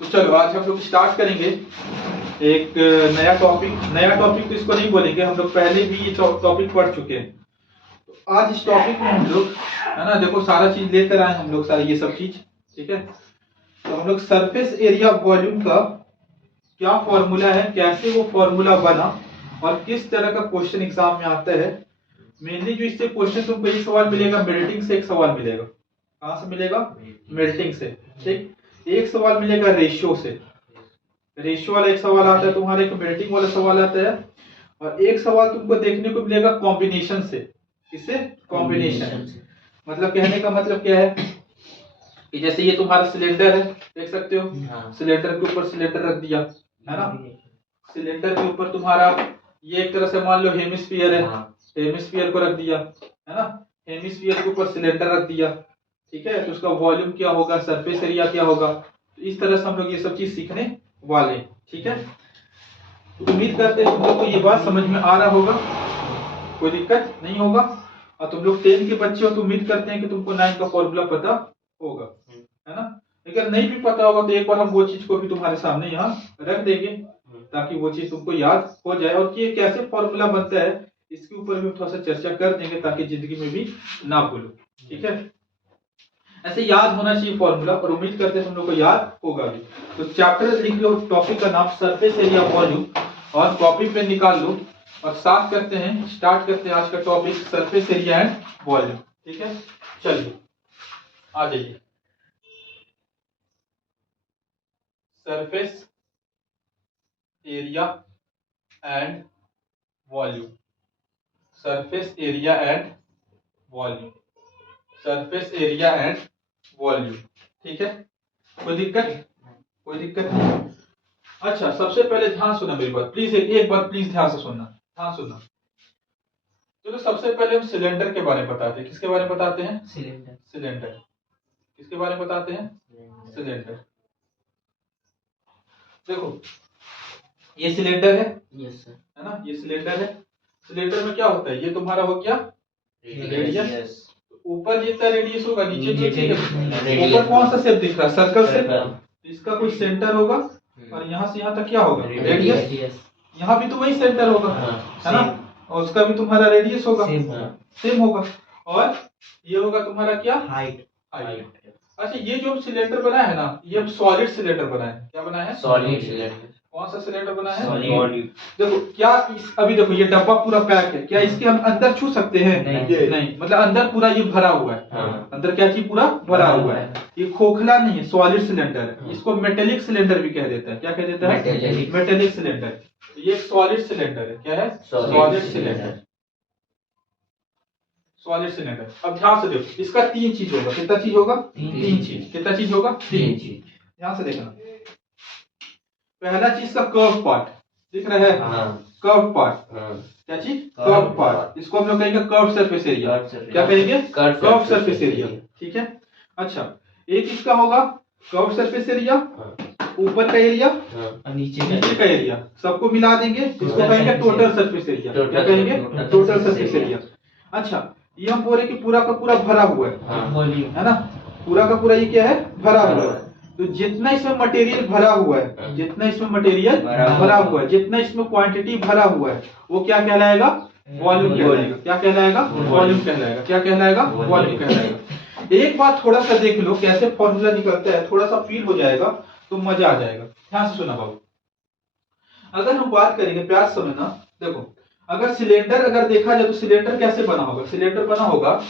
तो चलो आज हम लोग स्टार्ट करेंगे एक नया टॉपिक तो इसको नहीं बोलेंगे, हम लोग पहले भी ये टॉपिक पढ़ चुके हैं। तो आज इस टॉपिक में हम लोग है ना, देखो सारा चीज लेकर आए हम लोग, सारी ये सब चीज ठीक है। तो हम लोग सरफेस एरिया वॉल्यूम का क्या फॉर्मूला है, कैसे वो फॉर्मूला बना और किस तरह का क्वेश्चन एग्जाम में आता है। मेनली जो इससे क्वेश्चन तुमको एक सवाल मिलेगा मेल्टिंग से, एक सवाल मिलेगा कहां से मिलेगा, मेल्टिंग से। ठीक, एक सवाल मिलेगा रेशियो से, रेशियो वाला एक सवाल आता है तुम्हारा, एक मेल्टिंग वाला सवाल आता है, और एक सवाल तुमको देखने को मिलेगा कॉम्बिनेशन से। किससे, कॉम्बिनेशन। मतलब कहने का मतलब क्या है कि जैसे ये तुम्हारा सिलेंडर है, देख सकते हो, सिलेंडर के ऊपर सिलेंडर रख दिया है ना, सिलेंडर के ऊपर तुम्हारा ये एक तरह से मान लो हेमिस्फीयर है, हेमिस्फीयर को रख दिया है ना, हेमिस्फीयर के ऊपर सिलेंडर रख दिया। ठीक है, तो उसका वॉल्यूम क्या होगा, सरफेस एरिया क्या होगा, तो इस तरह से हम लोग ये सब चीज सीखने वाले। ठीक है, तो उम्मीद करते हैं तुम लोग को ये बात समझ में आ रहा होगा, कोई दिक्कत नहीं होगा। और तुम लोग 10 के बच्चे हो तो उम्मीद करते हैं कि तुमको 9 का फॉर्मूला पता होगा, है ना। अगर नहीं भी पता होगा तो एक बार हम वो चीज को भी तुम्हारे सामने यहाँ रख देंगे ताकि वो चीज तुमको याद हो जाए, और कि ये कैसे फॉर्मूला बनता है इसके ऊपर भी थोड़ा सा चर्चा कर देंगे ताकि जिंदगी में भी ना भूलो। ठीक है, ऐसे याद होना चाहिए फॉर्मूला, और उम्मीद करते हैं तुम लोग को याद होगा भी। तो चैप्टर लिख लो, टॉपिक का नाम सरफेस एरिया वॉल्यूम, और कॉपी पे निकाल लो और स्टार्ट करते हैं आज का topic surface area and volume. ठीक है, चलिए आ जाइए। Surface area and volume, surface area and volume, surface area and volume. ठीक है, कोई दिक्कत, कोई दिक्कत नहीं। अच्छा, सबसे पहले ध्यान सुना मेरी बात प्लीज, एक बात प्लीज ध्यान से सुनना, ध्यान सुनना। चलो सबसे पहले हम सिलेंडर के बारे में बताते हैं। किसके बारे में बताते हैं, सिलेंडर। सिलेंडर किसके बारे में बताते हैं, सिलेंडर। देखो ये सिलेंडर है, यस सर, है ना, ये सिलेंडर है। सिलेंडर में क्या होता है, ये तुम्हारा हो क्या, रेडियस। ऊपर जितना रेडियस होगा नीचे ऊपर कौन सा शेप दिख रहा है, सर्कल शेप। इसका कोई सेंटर होगा और यहाँ से यहाँ तक क्या होगा, रेडियस। यहाँ भी तो वही सेंटर होगा, है ना, और उसका भी तुम्हारा रेडियस होगा, सेम होगा। और ये होगा तुम्हारा क्या, हाइट। अच्छा, ये जो सिलेंडर बना है ना, ये सॉलिड सिलेंडर बना है। क्या बना है, सॉलिड सिलेंडर। कौन सा सिलेंडर बना है, सॉलिड। देखो क्या अभी देखो ये डब्बा पूरा पैक है, क्या इसके हम अंदर छू सकते हैं, नहीं। मतलब अंदर पूरा ये भरा हुआ है, अंदर क्या चीज पूरा भरा हुआ है। ये खोखला नहीं है, सॉलिड सिलेंडर है। इसको मेटेलिक सिलेंडर भी कह देता है। क्या कह देता है, मेटेलिक सिलेंडर। ये सॉलिड सिलेंडर है। क्या है, सॉलिड सिलेंडर, सॉलिड सिलेंडर। अब ध्यान से देखो, इसका 3 चीज होगा। कितना चीज होगा, 3 चीज। कितना चीज होगा, 3 चीज। ध्यान से देखना, पहला चीज का कर्व पार्ट दिख रहा है, कर्व पार्ट। क्या चीज, कर्व पार्ट। इसको हम लोग कहेंगे कर्व सरफेस एरिया। क्या कहेंगे, कर्व सरफेस एरिया। ठीक है, अच्छा एक इसका होगा कर्व सरफेस एरिया, ऊपर का एरिया, नीचे का एरिया, सबको मिला देंगे, इसको कहेंगे टोटल सरफेस एरिया। क्या कहेंगे, टोटल सरफेस एरिया। अच्छा, ये हम बोले कि पूरा का पूरा भरा हुआ है ना, पूरा का पूरा ये क्या है, भरा हुआ है। तो जितना इसमें मटेरियल भरा हुआ है, जितना इसमें मटेरियल भरा हुआ है, जितना इसमें क्वांटिटी भरा हुआ है, वो क्या कहलाएगा, वॉल्यूम कहलाएगा। क्या कहलाएगा, वॉल्यूम कहलाएगा। क्या कहलाएगा, वॉल्यूम कहलाएगा। एक बात थोड़ा सा देख लो कैसे फॉर्मूला निकलता है, थोड़ा सा फील हो जाएगा तो मजा आ जाएगा। ध्यान से सुना बाबू, अगर हम बात करेंगे, प्यार समझना। देखो अगर सिलेंडर अगर देखा जाए तो सिलेंडर कैसे बना होगा, सिलेंडर बना होगा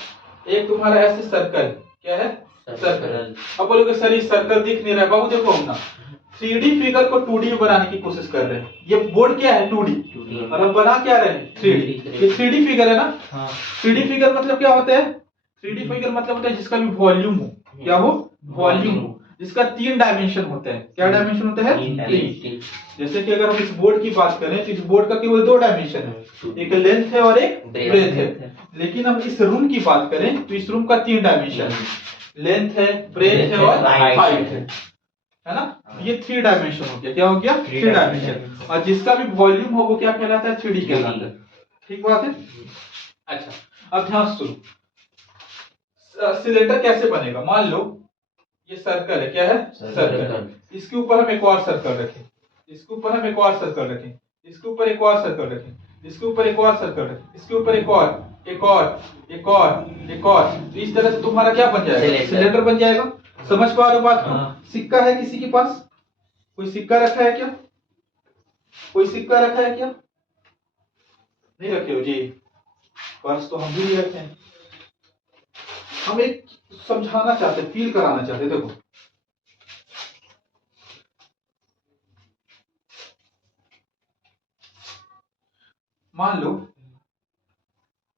एक तुम्हारा ऐसे सर्कल। क्या है, सर्कल। अब बोलोगे सर ये सर्कल दिख नहीं रहा है। बाबू देखो हम ना 3D फिगर को 2D में बनाने की कोशिश कर रहे हैं। ये बोर्ड क्या है, 2D, और हम बना क्या रहे हैं, 3D। ये 3D फिगर है ना, 3D फिगर मतलब क्या होता है, 3D फिगर मतलब होता है जिसका भी वॉल्यूम हो। क्या हो, वॉल्यूम हो, जिसका 3 डायमेंशन होता है। क्या डायमेंशन होता है, 3। जैसे कि अगर हम इस बोर्ड की बात करें तो इस बोर्ड का केवल 2 डायमेंशन है, एक लेंथ है और एक ब्रेथ है। लेकिन हम इस रूम की बात करें तो इस रूम का 3 डायमेंशन है, लेंथ है, ब्रेथ है और हाइट है ना। ये 3 डायमेंशन हो गया। क्या हो गया, 3 डायमेंशन। और जिसका भी वॉल्यूम हो वो क्या कहलाता है, 3D कहलाता है। ठीक बात है। अच्छा अब ध्यान सुनो, सिलेंडर कैसे बनेगा। मान लो ये सर्कल है, क्या है? सर्कल। इसके ऊपर हम एक और सर्कल रखें, इसके ऊपर हम एक और सर्कल रखें, इसके ऊपर एक और सर्कल रखें, इसके ऊपर एक और सर्कल रखें, इसके ऊपर एक और, एक और, एक और, एक और। तो इस तरह से तुम्हारा क्या बन जाएगा? सिलेंडर बन जाएगा। समझ पा रहे हो बात को? सिक्का है किसी के पास? कोई सिक्का रखा है क्या? कोई सिक्का रखा है क्या? नहीं रखे हो जी? पर्स तो हम भी नहीं रखे हैं। हम एक समझाना चाहते, फील कराना चाहते। देखो मान लो,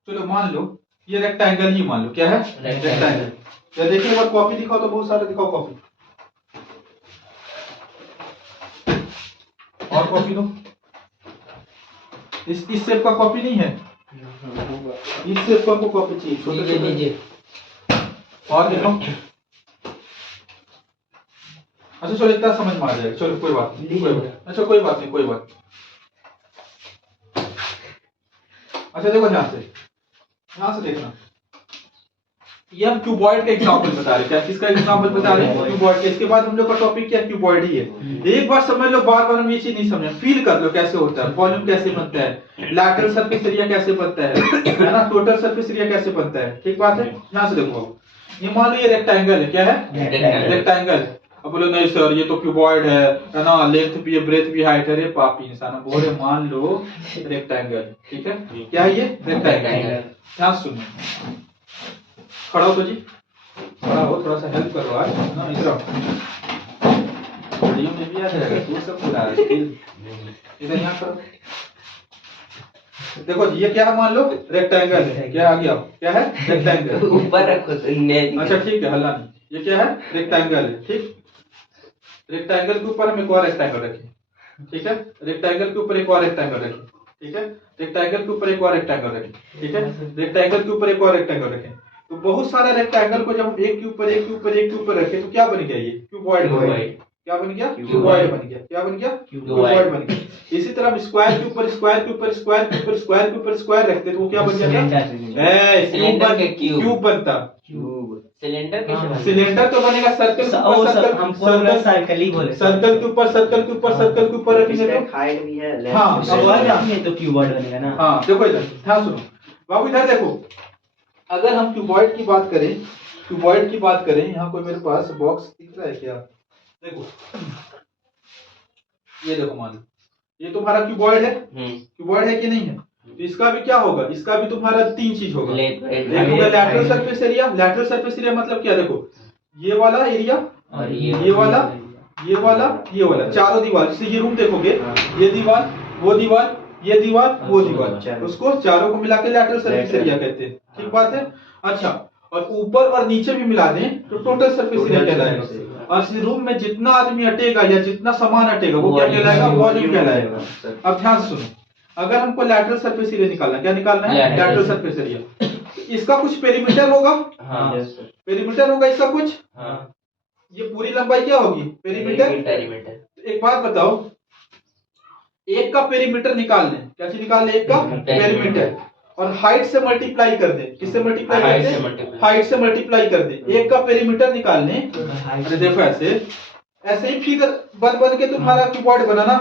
चलो मान लो ये रेक्टेंगल ही मान लो, क्या है? रेक्टेंगल। या देखिए एक बार कॉपी दिखाओ तो, बहुत सारे दिखाओ कॉपी, और कॉपी दो। इस शेप का कॉपी नहीं है? इस शेप का हमको कॉपी चाहिए, छोटे लीजिए। और देखो, अच्छा चलो इतना समझ में आ जाएगा, चलो कोई बात नहीं, कोई बात। अच्छा कोई बात नहीं, कोई बात। अच्छा देखो ध्यान से देखना, ये हम क्यूबॉइड का एग्जांपल बता रहे हैं। क्या किसका एग्जांपल बता रहे हैं? क्यूबॉइड का। इसके बाद हम लोग का टॉपिक क्या? क्यूबॉइड ही है। एक बार समझ लो, बार बार हम ये चीज नहीं समझे, फील कर लो कैसे होता है, वॉल्यूम कैसे बनता है, लैटरल सरफेस एरिया कैसे बनता है ना, टोटल सरफेस एरिया कैसे बनता है। ठीक बात है? ध्यान से देखो, ये मान लो ये रेक्टेंगल है, क्या है? रेक्टेंगल। अब बोलो नहीं सर ये तो क्यूबॉइड है ना, लेंथ भी है, ब्रेथ भी, हाइट है। रे पापी इंसान, बोले मान लो रेक्टेंगल, ठीक है? क्या है ये? रेक्टेंगल। ध्यान सुनो, खड़ा हो तो जी, खड़ा हो, थोड़ा सा हेल्प करो आज ना। इधर वीडियो में भी आ जाएगा, तू सब पूरा इधर यहाँ करो। देखो जी ये क्या मान लो? रेक्टेंगल है। क्या आ गया? क्या है? रेक्टेंगल। ऊपर रखो तो अच्छा ठीक है, हल्ला नहीं। ये क्या है? रेक्टेंगल है। ठीक, रेक्टेंगल के ऊपर हम एक और रेक्टेंगल रखें, ठीक है? रेक्टेंगल के ऊपर एक और रेक्टेंगल रखें, ठीक है? रेक्टेंगल के ऊपर एक और रेक्टेंगल रखें, ठीक है? रेक्टेंगल के ऊपर एक और रेक्टेंगल रखें। तो बहुत सारे रेक्टेंगल को जब हम एक के ऊपर एक के ऊपर एक के ऊपर रखें तो क्या बन गया? ये क्यूबॉइड बन गया। क्या बन गया? क्यूबॉइड बन गया। क्या बन गया? क्यूबॉइड बन गया। इसी तरह हम स्क्वायर के ऊपर स्क्वायर के ऊपर स्क्वायर के ऊपर स्क्वायर के ऊपर स्क्वायर रखते तो वो क्या बन जाता? क्यूब बनता। सिलेंडर तो बनेगा सर्कल के ऊपर सर्कल, हम सर्कल ही बोले, सर्कल के ऊपर सर्कल के ऊपर सर्कल के ऊपर रखेंगे तो हाइट भी है। हाँ तो क्यूबॉइड बनेगा ना। हाँ देखो इधर ध्यान सुनो बाबू, इधर देखो, अगर हम क्यूबॉइड की बात करें, क्यूबॉइड की बात करें, यहाँ कोई मेरे पास बॉक्स दिख रहा है क्या? देखो ये देखो, मान लो ये तुम्हारा क्यूबॉइड है, क्यूबॉइड है कि नहीं है? तो इसका भी क्या होगा? इसका भी तुम्हारा तीन चीज होगा। एक होगा lateral surface area. Lateral surface area मतलब क्या? देखो ये वाला एरिया और ये वाला, ये वाला, ये वाला, चारों दीवार। जैसे ये रूम देखोगे, ये दीवार, वो दीवार, ये दीवार, वो दीवार, उसको चारों को मिला के लैटरल सरफेस एरिया कहते हैं। ठीक बात है? अच्छा, और ऊपर और नीचे भी मिला दें तो टोटल सरफेस एरिया कहलाएगा। और इस रूम में जितना आदमी अटेगा या जितना सामान अटेगा वो क्या कहलाएगा? वॉल्यूम कहलाएगा। अब ध्यान सुनो, अगर हमको लैटरल सरफेस एरिया निकालना, क्या निकालना है? Lateral surface area. इसका कुछ पेरीमीटर होगा। पेरीमीटर होगा इसका कुछ। ये पूरी लंबाई क्या होगी? पेरीमीटर। एक बात बताओ, एक का पेरीमीटर निकाल लें, क्या चीज निकाल लें? एक का पेरीमीटर, और हाइट से मल्टीप्लाई कर दें। किससे मल्टीप्लाई कर दें? हाइट से मल्टीप्लाई कर दें। एक का पेरीमीटर निकाल लें। अरे देखो ऐसे ही फिगर बन के तुम्हारा क्यूबॉइड बना ना।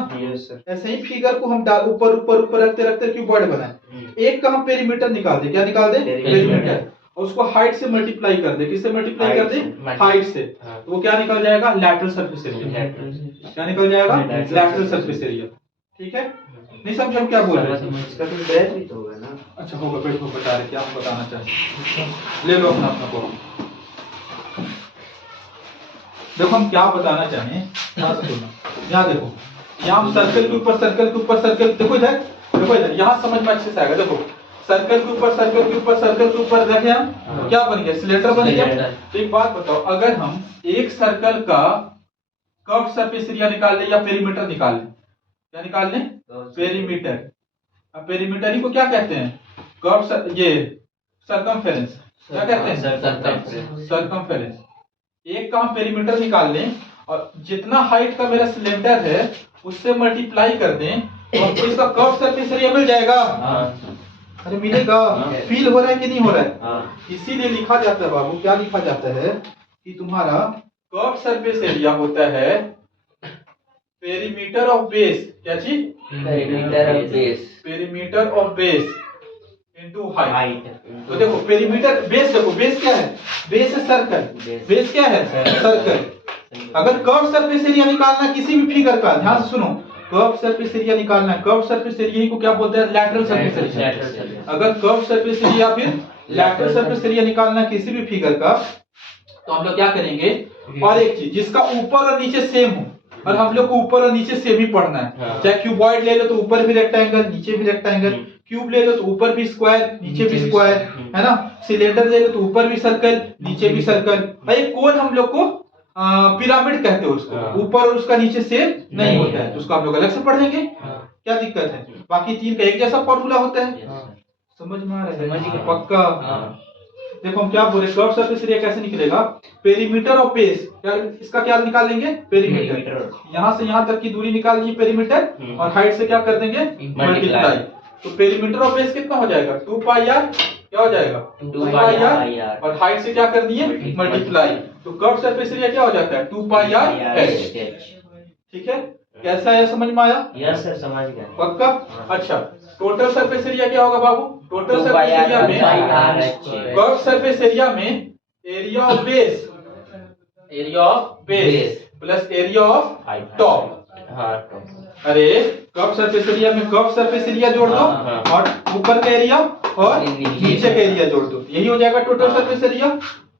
ऐसे ही फिगर को हम ऊपर ऊपर ऊपर रखते रखते क्यूबॉइड बनाए। एक का हम पेरीमीटर निकाल दे। क्या निकाल दे? पेरीमीटर। और उसको हाइट से मल्टीप्लाई कर दे। किससे मल्टीप्लाई कर दे? हाइट से। तो वो क्या निकल जाएगा? Lateral surface area. क्या निकल जाएगा? Lateral surface area. ठीक है? नहीं समझे हम क्या बोल रहे हैं? इसका तो ब्रेथ भी तो होगा ना। अच्छा होगा, बैठो, बता रहे क्या हम बताना चाहते। ले लो अपना अपना को। देखो हम क्या बताना चाहें, यहाँ देखो, यहाँ हम सर्कल के ऊपर सर्कल के ऊपर सर्कल, देखो इधर, देखो इधर, यहाँ समझ में अच्छे से आएगा। देखो सर्कल के ऊपर सर्कल के ऊपर सर्कल के ऊपर रखे हम, क्या बन गया? सिलेंडर बन गया। तो एक बात बताओ, अगर हम एक सर्कल का कर्व सरफेस एरिया निकाल लें या पेरीमीटर निकाल लें, क्या निकाल लें? पेरीमीटर। अब पेरीमीटर ही को क्या कहते हैं? कर्व, ये सरकमफेरेंस। क्या कहते हैं? सरकमफेरेंस। एक का हम पेरीमीटर निकाल लें और जितना हाइट का मेरा सिलेंडर है उससे मल्टीप्लाई कर दें तो हमको इसका कर्व सरफेस एरिया मिल जाएगा। अरे मिलेगा। फील हो रहा है कि नहीं हो रहा है? इसीलिए लिखा जाता है बाबू, क्या लिखा जाता है कि तुम्हारा कर्व सरफेस एरिया होता है पेरीमीटर ऑफ बेस, क्या चीज? Perimeter of base, perimeter of base into height. तो देखो पेरीमीटर बेस, देखो बेस क्या है? बेस है सर्कल, बेस क्या है? सर्कल। अगर कर्व सरफेस एरिया निकालना है किसी भी फिगर का, ध्यान से सुनो, कर्व सरफेस एरिया निकालना है, कर्व सरफेस एरिया को क्या बोलते हैं? Lateral surface area. अगर कर्व सरफेस एरिया फिर लैटरल सरफेस एरिया निकालना है किसी भी फिगर का, तो हम लोग क्या करेंगे? और एक चीज जिसका ऊपर और नीचे सेम हो, और हम लोग को ऊपर और नीचे सेम ही पढ़ना है। चाहे क्यूबॉइड ले लो तो ऊपर भी रेक्टेंगल नीचे भी रेक्टेंगल, क्यूब ले लो तो ऊपर भी स्क्वायर नीचे भी स्क्वायर, है ना? सिलेंडर ले लो तो ऊपर भी सर्कल नीचे भी सर्कल। भाई कोन हम लोग को पिरामिड कहते हैं, उसको ऊपर और उसका नीचे सेम नहीं होता है, तो उसको हम लोग अलग से पढ़ लेंगे, क्या दिक्कत है? बाकी तीन का एक जैसा फॉर्मूला होता है। समझ में आ रहा है? पक्का। देखो हम क्या बोले, कर्व सरफेस एरिया कैसे निकलेगा? पेरीमीटर ऑफ बेस, क्या इसका क्या निकालेंगे? पेरीमीटर। यहाँ से यहाँ तक की दूरी निकाल ली पेरीमीटर, और हाइट से क्या कर देंगे? मल्टीप्लाई। तो पेरीमीटर ऑफ बेस कितना हो जाएगा? 2 पाई आर, क्या हो जाएगा? 2 पाई आर, और हाइट से क्या कर दिए? मल्टीप्लाई। तो कर्व सरफेस एरिया क्या हो जाता है? 2 पाई आर एच। ठीक है, कैसा है? समझ में आया? यस सर, समझ गया। पक्का। अच्छा, टोटल सरफेस एरिया क्या होगा बाबू? टोटल सरफेस एरिया में कर्व सरफेस एरिया में area of base, area of base plus area of top. अरे कर्व सरफेस एरिया में कर्व सरफेस एरिया जोड़ दो, और ऊपर का एरिया और नीचे का एरिया जोड़ दो, यही हो जाएगा टोटल सरफेस एरिया।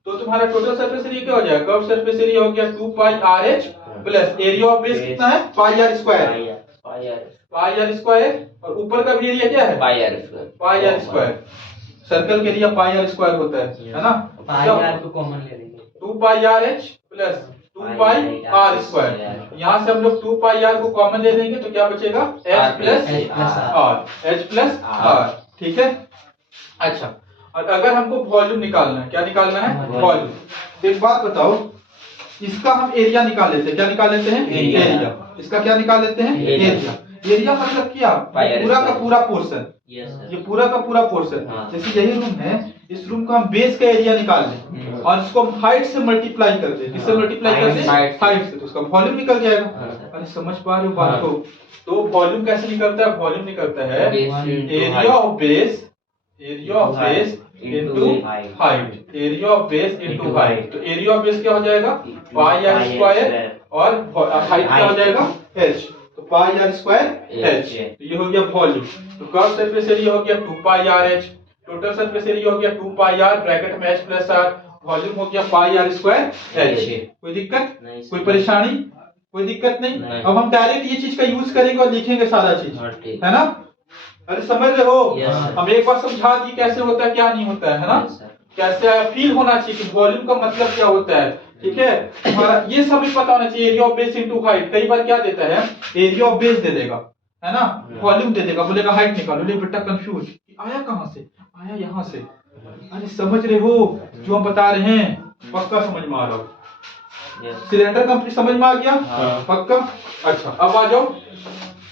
तो तुम्हारा टोटल सरफेस एरिया क्या हो जाएगा? कर्व सरफेस एरिया हो गया 2 pi R H plus area of base कितना है? Pi R square, pi R square, और ऊपर का भी एरिया क्या है? Pi R square, pi R square. Circle के एरिया पाई आर स्क्वायर होता है ना? पाई आर को कॉमन ले लेंगे, 2 pi R H plus 2 pi R square. यहाँ से हम लोग 2 पाई आर को कॉमन ले लेंगे तो क्या बचेगा? H plus R, H plus R. ठीक है। अच्छा, और अगर हमको वॉल्यूम निकालना है, क्या निकालना है? वॉल्यूम। तो एक बात बताओ, इसका हम एरिया निकाल लेते हैं, क्या निकाल लेते हैं? एरिया। इसका क्या निकाल लेते हैं? एरिया। एरिया मतलब क्या? पूरा का पूरा पोर्शन, ये पूरा का पूरा पोर्शन। जैसे यही रूम है, इस रूम का हम बेस का एरिया निकाल लें और इसको हम हाइट से मल्टीप्लाई कर दें। किससे मल्टीप्लाई कर दें? हाइट से, तो उसका वॉल्यूम निकल जाएगा। अरे समझ पा रहे हो बात को? तो वॉल्यूम कैसे निकलता है? वॉल्यूम निकलता है area of base, area of base into height, area of base into height. तो एरिया ऑफ बेस क्या हो जाएगा? पाई आर स्क्वायर, और हाइट क्या हो जाएगा? एच। तो पाई आर स्क्वायर एच। तो ये हो गया वॉल्यूम। तो कर्व सरफेस एरिया हो गया 2 pi R H, total surface area हो गया 2 पाई आर ब्रैकेट में एच प्लस आर, वॉल्यूम हो गया पाई आर स्क्वायर एच। कोई दिक्कत? कोई परेशानी? कोई दिक्कत नहीं। अब हम डायरेक्ट ये चीज का यूज करेंगे और लिखेंगे सारा चीज, है ना? अरे समझ रहे हो? हम एक बार समझा दिए कैसे होता है क्या नहीं होता है ना? कैसे फील होना चाहिए कि वॉल्यूम का मतलब क्या होता है। ठीक है, हमारा ये सभी पता होना चाहिए। Area of base into height, कई बार क्या देता है? एरिया ऑफ बेस दे देगा, है ना? वॉल्यूम दे देगा, बोलेगा हाइट निकालो। ले बेटा कंफ्यूज, आया कहां से? आया यहाँ से। अरे समझ रहे हो जो हम बता रहे हैं? पक्का समझ में आ रहा हो? सिलेंडर कंप्लीट समझ में आ गया? पक्का। अच्छा, अब आ जाओ,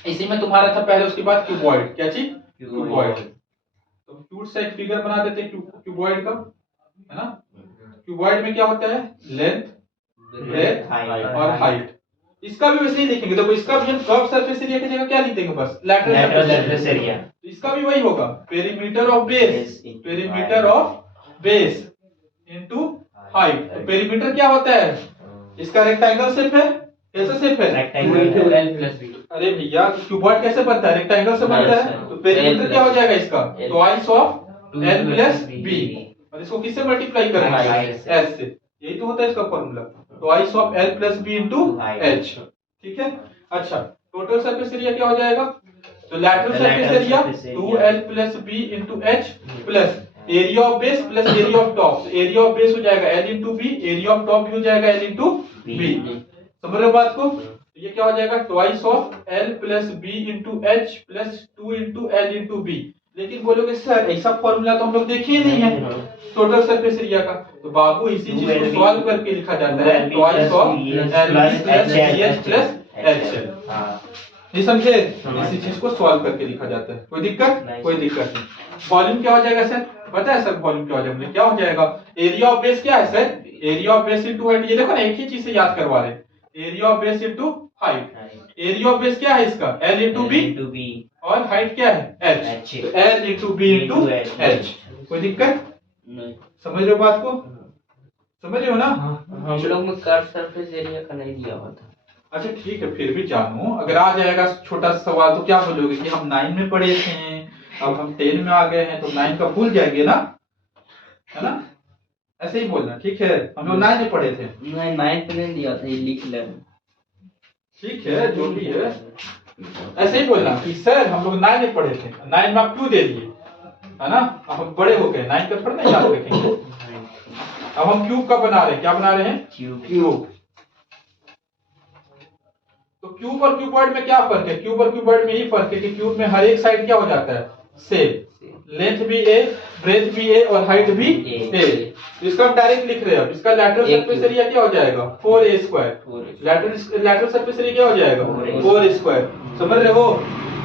इसी में तुम्हारा था पहले, उसके बाद क्यूबॉइड। क्या चीज? क्यूबॉइड। तो क्यूट सा एक फिगर बना देते हैं क्यूबॉइड का, है ना? क्यूबॉइड में क्या होता है? लेंथ, ब्रेथ और हाइट। इसका भी वैसे ही लिखेंगे। देखो इसका भी हम कर्व सरफेस एरिया की जगह क्या लिख देंगे? बस लैटरल सरफेस एरिया। तो इसका भी वही होगा, perimeter of base, perimeter of base into height. तो पेरीमीटर क्या होता है? इसका रेक्टेंगल शेप है। कैसा शेप है? रेक्टेंगल। अरे भैया क्यूबॉइड कैसे बनता है? रेक्टेंगल से बनता है। तो पेरीमीटर क्या हो जाएगा इसका? Twice of L plus B, और इसको किससे मल्टीप्लाई करेंगे? एस से। यही तो होता है इसका formula, twice of L plus B into H. ठीक है। अच्छा, टोटल सरफेस एरिया क्या हो जाएगा? तो lateral surface area 2l plus B into H plus area of base plus area of top. Area of base हो जाएगा l into B, area of top भी हो जाएगा l इंटू बी। समझ रहे हो बात को? तो ये क्या हो जाएगा? Twice of l plus B into H plus 2 into L into B. लेकिन बोलोगे सर ऐसा फॉर्मूला तो हम लोग देखे ही नहीं है टोटल सरफेस एरिया का। तो बाबू इसी चीज को सॉल्व करके लिखा जाता है, twice of L plus H plus H. नहीं समझे? समझ इसी गए। चीज को सॉल्व करके लिखा जाता है। कोई दिक्कत? नहीं। कोई दिक्कत नहीं। वॉल्यूम क्या हो जाएगा सर? पता है सर वॉल्यूम क्या हो जाएगा? क्या हो जाएगा? एरिया ऑफ बेस क्या है sir? Area of base into height. ये देखो ना, एक ही चीज से याद करवा रहे हैं। Area of base into height. Area of base क्या है इसका? L इनटू बी, और हाइट क्या है? H। तो L into B into H। कोई दिक्कत? नहीं। समझ रहे हो बात को? समझ रहे हो ना? हम लोग में कर्व सरफेस एरिया का नहीं दिया हुआ था। अच्छा ठीक है, फिर भी जानो, अगर आ जाएगा छोटा सा सवाल तो क्या बोलोगे कि हम 9 में पढ़े थे, अब हम 10 में आ गए हैं तो 9 का भूल जाएंगे ना, है ना? ऐसे ही बोलना, ठीक है? हम लोग 9 में पढ़े थे। नहीं, 9 पे नहीं दिया था, ये लिख ले। ठीक है, जो भी है ऐसे ही बोलना कि सर हम लोग 9 में पढ़े थे, 9 में आप क्यों दे दिए, है ना? अब हम बड़े हो गए, 9 का थोड़ा ना याद रखेंगे। अब हम क्यूब का बना रहे हैं, क्या बना रहे हैं? क्यूब। तो क्यूब और क्यूबॉइड में क्या फर्क है? क्यूब और क्यूबॉइड में यही फर्क है कि क्यूब में हर एक साइड क्या हो जाता है? सेम। लेंथ भी ए, ब्रेथ भी ए और हाइट भी ए। इसका हम डायरेक्ट लिख रहे हैं। अब इसका लैटरल सरफेस एरिया क्या हो जाएगा? 4a²। लैटरल सरफेस एरिया क्या हो जाएगा? 4a²। समझ रहे हो?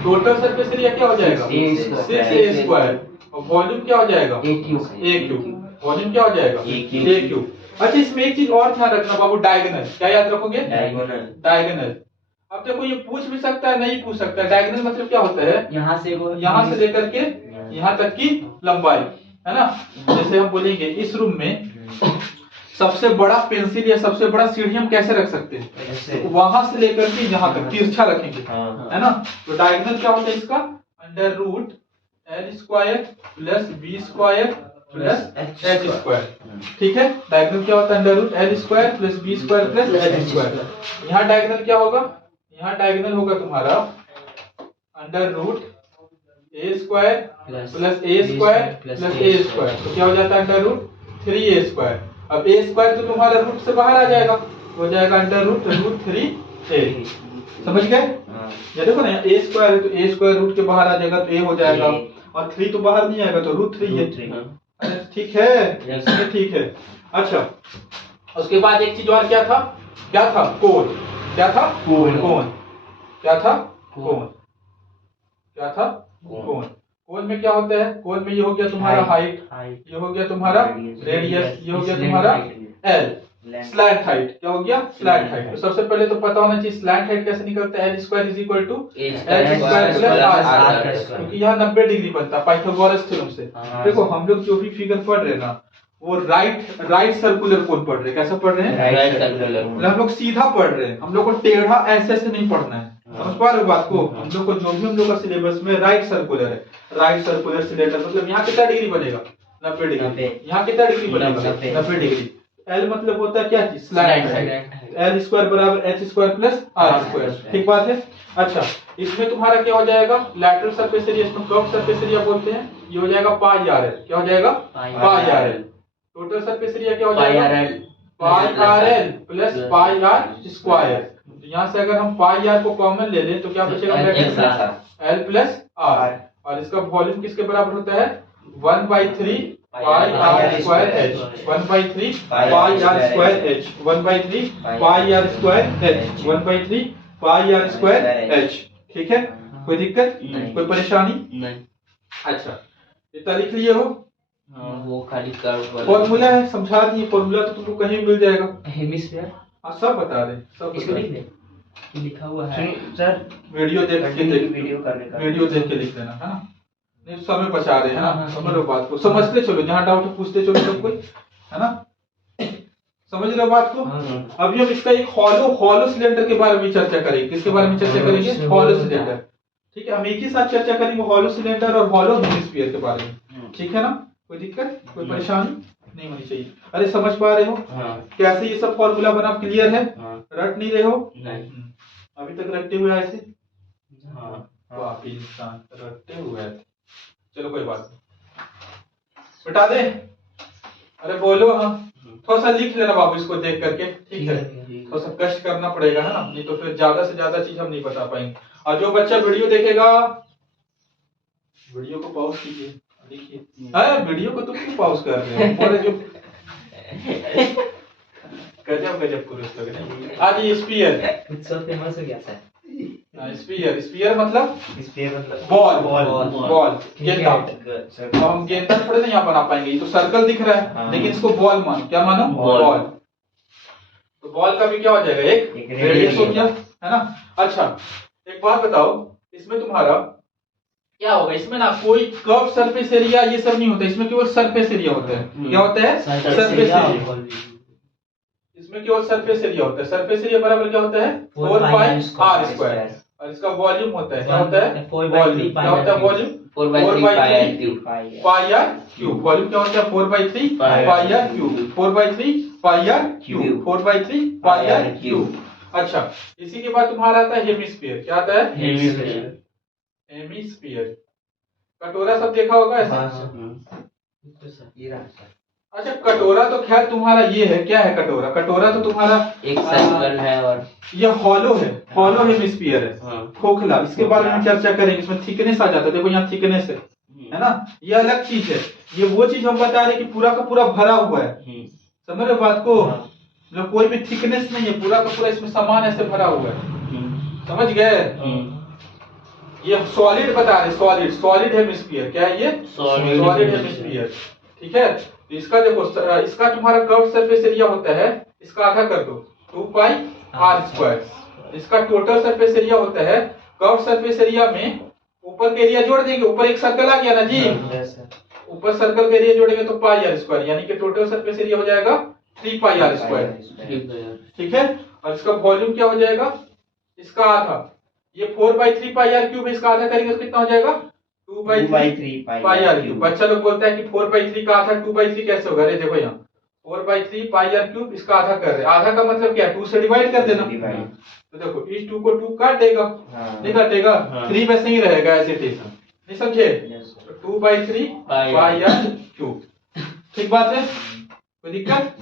टोटल सरफेस एरिया क्या हो जाएगा? 6a²। और वॉल्यूम क्या हो जाएगा? a cube. वॉल्यूम क्या हो जाएगा? a cube. अच्छा, इसमें एक चीज और ध्यान रखना बाबू, डायगोनल। क्या याद रखोगे? डायगोनल। अब देखो ये पूछ भी सकता है, नहीं पूछ सकता है। डायगोनल मतलब क्या होता है? यहाँ से लेकर के यहाँ तक की लंबाई, है ना? जैसे हम बोलेंगे इस रूम में सबसे बड़ा पेंसिल या सबसे बड़ा सीढ़ी हम कैसे रख सकते हैं? तो वहां से लेकर के यहाँ तक तिरछा रखेंगे, है ना? तो डायगोनल क्या होता है इसका? √L² plus B² plus H²। ठीक है, डायगोनल क्या होता है? √L² plus B² plus H²। यहाँ डायगोनल क्या होगा? यहाँ डायगोनल होगा तुम्हारा √A² plus A² plus A²। तो क्या हो जाता है? √3A²। अब A² तो तुम्हारा रूट से बाहर आ जाएगा, हो जाएगा √3A। समझ गए? ये देखो ना, A² है तो A² रूट के बाहर आ जाएगा तो A हो जाएगा, और 3 तो बाहर नहीं आएगा तो √3 है। अरे ठीक है, ठीक है। अच्छा, उसके बाद एक चीज और क्या था? क्या था? कोण। क्या था? कोण। क्या था? कोण। क्या था? कोण। कोण में क्या होता है? कोण में ये हो गया तुम्हारा हाइट, ये हो गया तुम्हारा रेडियस, ये हो गया तुम्हारा एल। स्लैंट हाइट क्या हो गया? Slant height. तो सबसे पहले तो पता होना चाहिए स्लैंट हाइट कैसे निकलता है? L² = H² प्लस R², क्योंकि यहाँ 90 डिग्री बनता है पाइथागोरस थ्योरम से। देखो हम लोग जो भी फिगर पढ़ रहे हैं ना, वो राइट सर्कुलर कोण पढ़ रहे हैं। कैसा पढ़ रहे हैं? Right circular. हम लोग सीधा पढ़ रहे हैं, हम लोग को टेढ़ा ऐसे से नहीं पढ़ना है। समझ पा रहे हो बात को? हम लोग को जो भी हम लोग का सिलेबस में राइट सर्कुलर है, राइट सर्कुलर सिलेंडर, मतलब यहाँ कितना डिग्री बनेगा? 90 डिग्री। यहाँ कितना डिग्री बनेगा? 90 डिग्री। L मतलब होता है क्या चीज? Slant height. L² बराबर H² प्लस R²। ठीक बात है? अच्छा, इसमें तुम्हारा क्या हो जाएगा? लैटरल सरफेस एरिया, इसको कर्व सरफेस एरिया बोलते हैं। ये हो जाएगा πRL। क्या हो जाएगा? πRL। टोटल सरफेस एरिया क्या हो जाएगा? πRL plus πR²। यहाँ से अगर हम πR को कॉमन ले लें तो क्या बचेगा? L plus R। और इसका वॉल्यूम किसके बराबर होता है? 1/3 πR²H। 1/3 πR²H। 1/3 πR²H। 1/3 πR²H। ठीक है, कोई दिक्कत? कोई परेशानी? नहीं। अच्छा, इतना लिख लिए हो? वो खाली कर्व फॉर्मूला है, समझा दिए। फॉर्मूला तो तुमको कहीं मिल जाएगा। हेमिस्फीयर सब बता रहे, सब इसको लिख दे, लिखा हुआ है सर। वीडियो देख के वीडियो देख के लिख देना, है ना? नहीं समय बचा रहे हैं ना? समझ लो बात को, समझते चलो, जहाँ डाउट है पूछते चलो सब कोई, है ना? समझ लो बात को। अभी हम इसका एक हॉलो सिलेंडर के बारे में चर्चा करेंगे। किसके बारे में चर्चा करेंगे? Hollow cylinder. ठीक है, हम एक ही साथ चर्चा करेंगे हॉलो सिलेंडर और हॉलो हेमिस्फीयर के बारे में। ठीक है ना? कोई दिक्कत, कोई परेशानी नहीं होनी चाहिए। अरे समझ पा रहे हो कैसे ये सब फॉर्मूला बना? क्लियर है? रट नहीं रहे हो? नहीं। अभी तक रटते हुए ऐसे? इंसान रटते हुए। चलो कोई बात नहीं, बता दे। अरे बोलो। हाँ, थोड़ा सा लिख लेना बाबू इसको देख करके। ठीक है, थोड़ा सा कष्ट करना पड़ेगा, है ना? नहीं तो फिर ज्यादा से ज्यादा चीज हम नहीं बता पाएंगे। और जो बच्चा वीडियो देखेगा, वीडियो को पॉज कीजिए, देखिए। अरे वीडियो को तुम क्यों पॉज कर रहे हो? और जो गजब पुरुष लोग हैं। आज ये स्पीयर कुछ सब फेमस हो गया सर। स्फीयर, स्फीयर मतलब स्फीयर मतलब बॉल, बॉल गेंदा। अब हम गेंदा थोड़े ना यहाँ बना पाएंगे, ये तो सर्कल दिख रहा है, हाँ। लेकिन इसको बॉल मानो, क्या मानो, बॉल। तो बॉल का भी क्या हो जाएगा, एक रेडियस हो गया, है ना। अच्छा एक बात बताओ, इसमें तुम्हारा क्या होगा, इसमें ना कोई कर्व सरफेस एरिया ये सब नहीं होता, इसमें केवल सरफेस एरिया होता है। क्या होता है, सरफेस एरिया। इसमें केवल सरफेस एरिया होता है। सरफेस एरिया बराबर क्या होता है, 4πr²। और इसका वॉल्यूम होता है, क्या होता है, वॉल्यूम। क्या होता है वॉल्यूम, 4/3 πr³। वॉल्यूम क्या होता है, 4/3 πr³। 4/3 πr³। 4/3 πr³। अच्छा इसी के बाद तुम्हारा आता है हेमिस्फीयर। क्या आता है, हेमिस्फीयर। हेमिस्फीयर। कटोरा सब देखा होगा ऐसा। अच्छा कटोरा तो खैर तुम्हारा ये है, क्या है कटोरा, कटोरा तो तुम्हारा एक सर्कल है और ये हॉलो है, हॉलो हेमिस्फीयर है, खोखला। इसके बारे में चर्चा करेंगे, इसमें थिकनेस आ जाता है, देखो यहाँ थिकनेस है ना, ये अलग चीज है। ये वो चीज हम बता रहे हैं कि पूरा का पूरा भरा हुआ है, समझ रहे बात को, मतलब कोई भी थिकनेस नहीं है, पूरा का पूरा इसमें सामान ऐसे भरा हुआ है, समझ गए। ये सॉलिड बता रहे, सॉलिड, सॉलिड हेमिस्फीयर। क्या है ये, सॉलिड हेमिस्फीयर, ठीक है। तो इसका देखो, इसका तुम्हारा कर्व सरफेस एरिया होता है, इसका आधा कर दो 2πr²। इसका टोटल सरफेस एरिया होता है, कर्व सरफेस एरिया में ऊपर के एरिया जोड़ देंगे, ऊपर एक सर्कल आ गया ना जी, ऊपर सर्कल का एरिया जोड़ेंगे तो πr², यानी कि टोटल सरफेस एरिया हो जाएगा 3πr², ठीक है। और इसका वॉल्यूम क्या हो जाएगा, इसका आधा, ये 4/3 πr³ इसका आधा करेंगे तो कितना हो जाएगा, 2/3 πr³। बच्चा लोग बोलता है कि 4/3 का आधा 2/3 कैसे होगा, अरे देखो यहाँ 4/3 πr³ इसका आधा कर रहे, आधा का मतलब क्या है, 2 से डिवाइड कर देना। तो देखो इस 2 को 2 काट देगा, नहीं काटेगा, 3 वैसे ही रहेगा, ऐसे नहीं समझे, 2/3 πr³, ठीक बात है, कोई दिक्कत।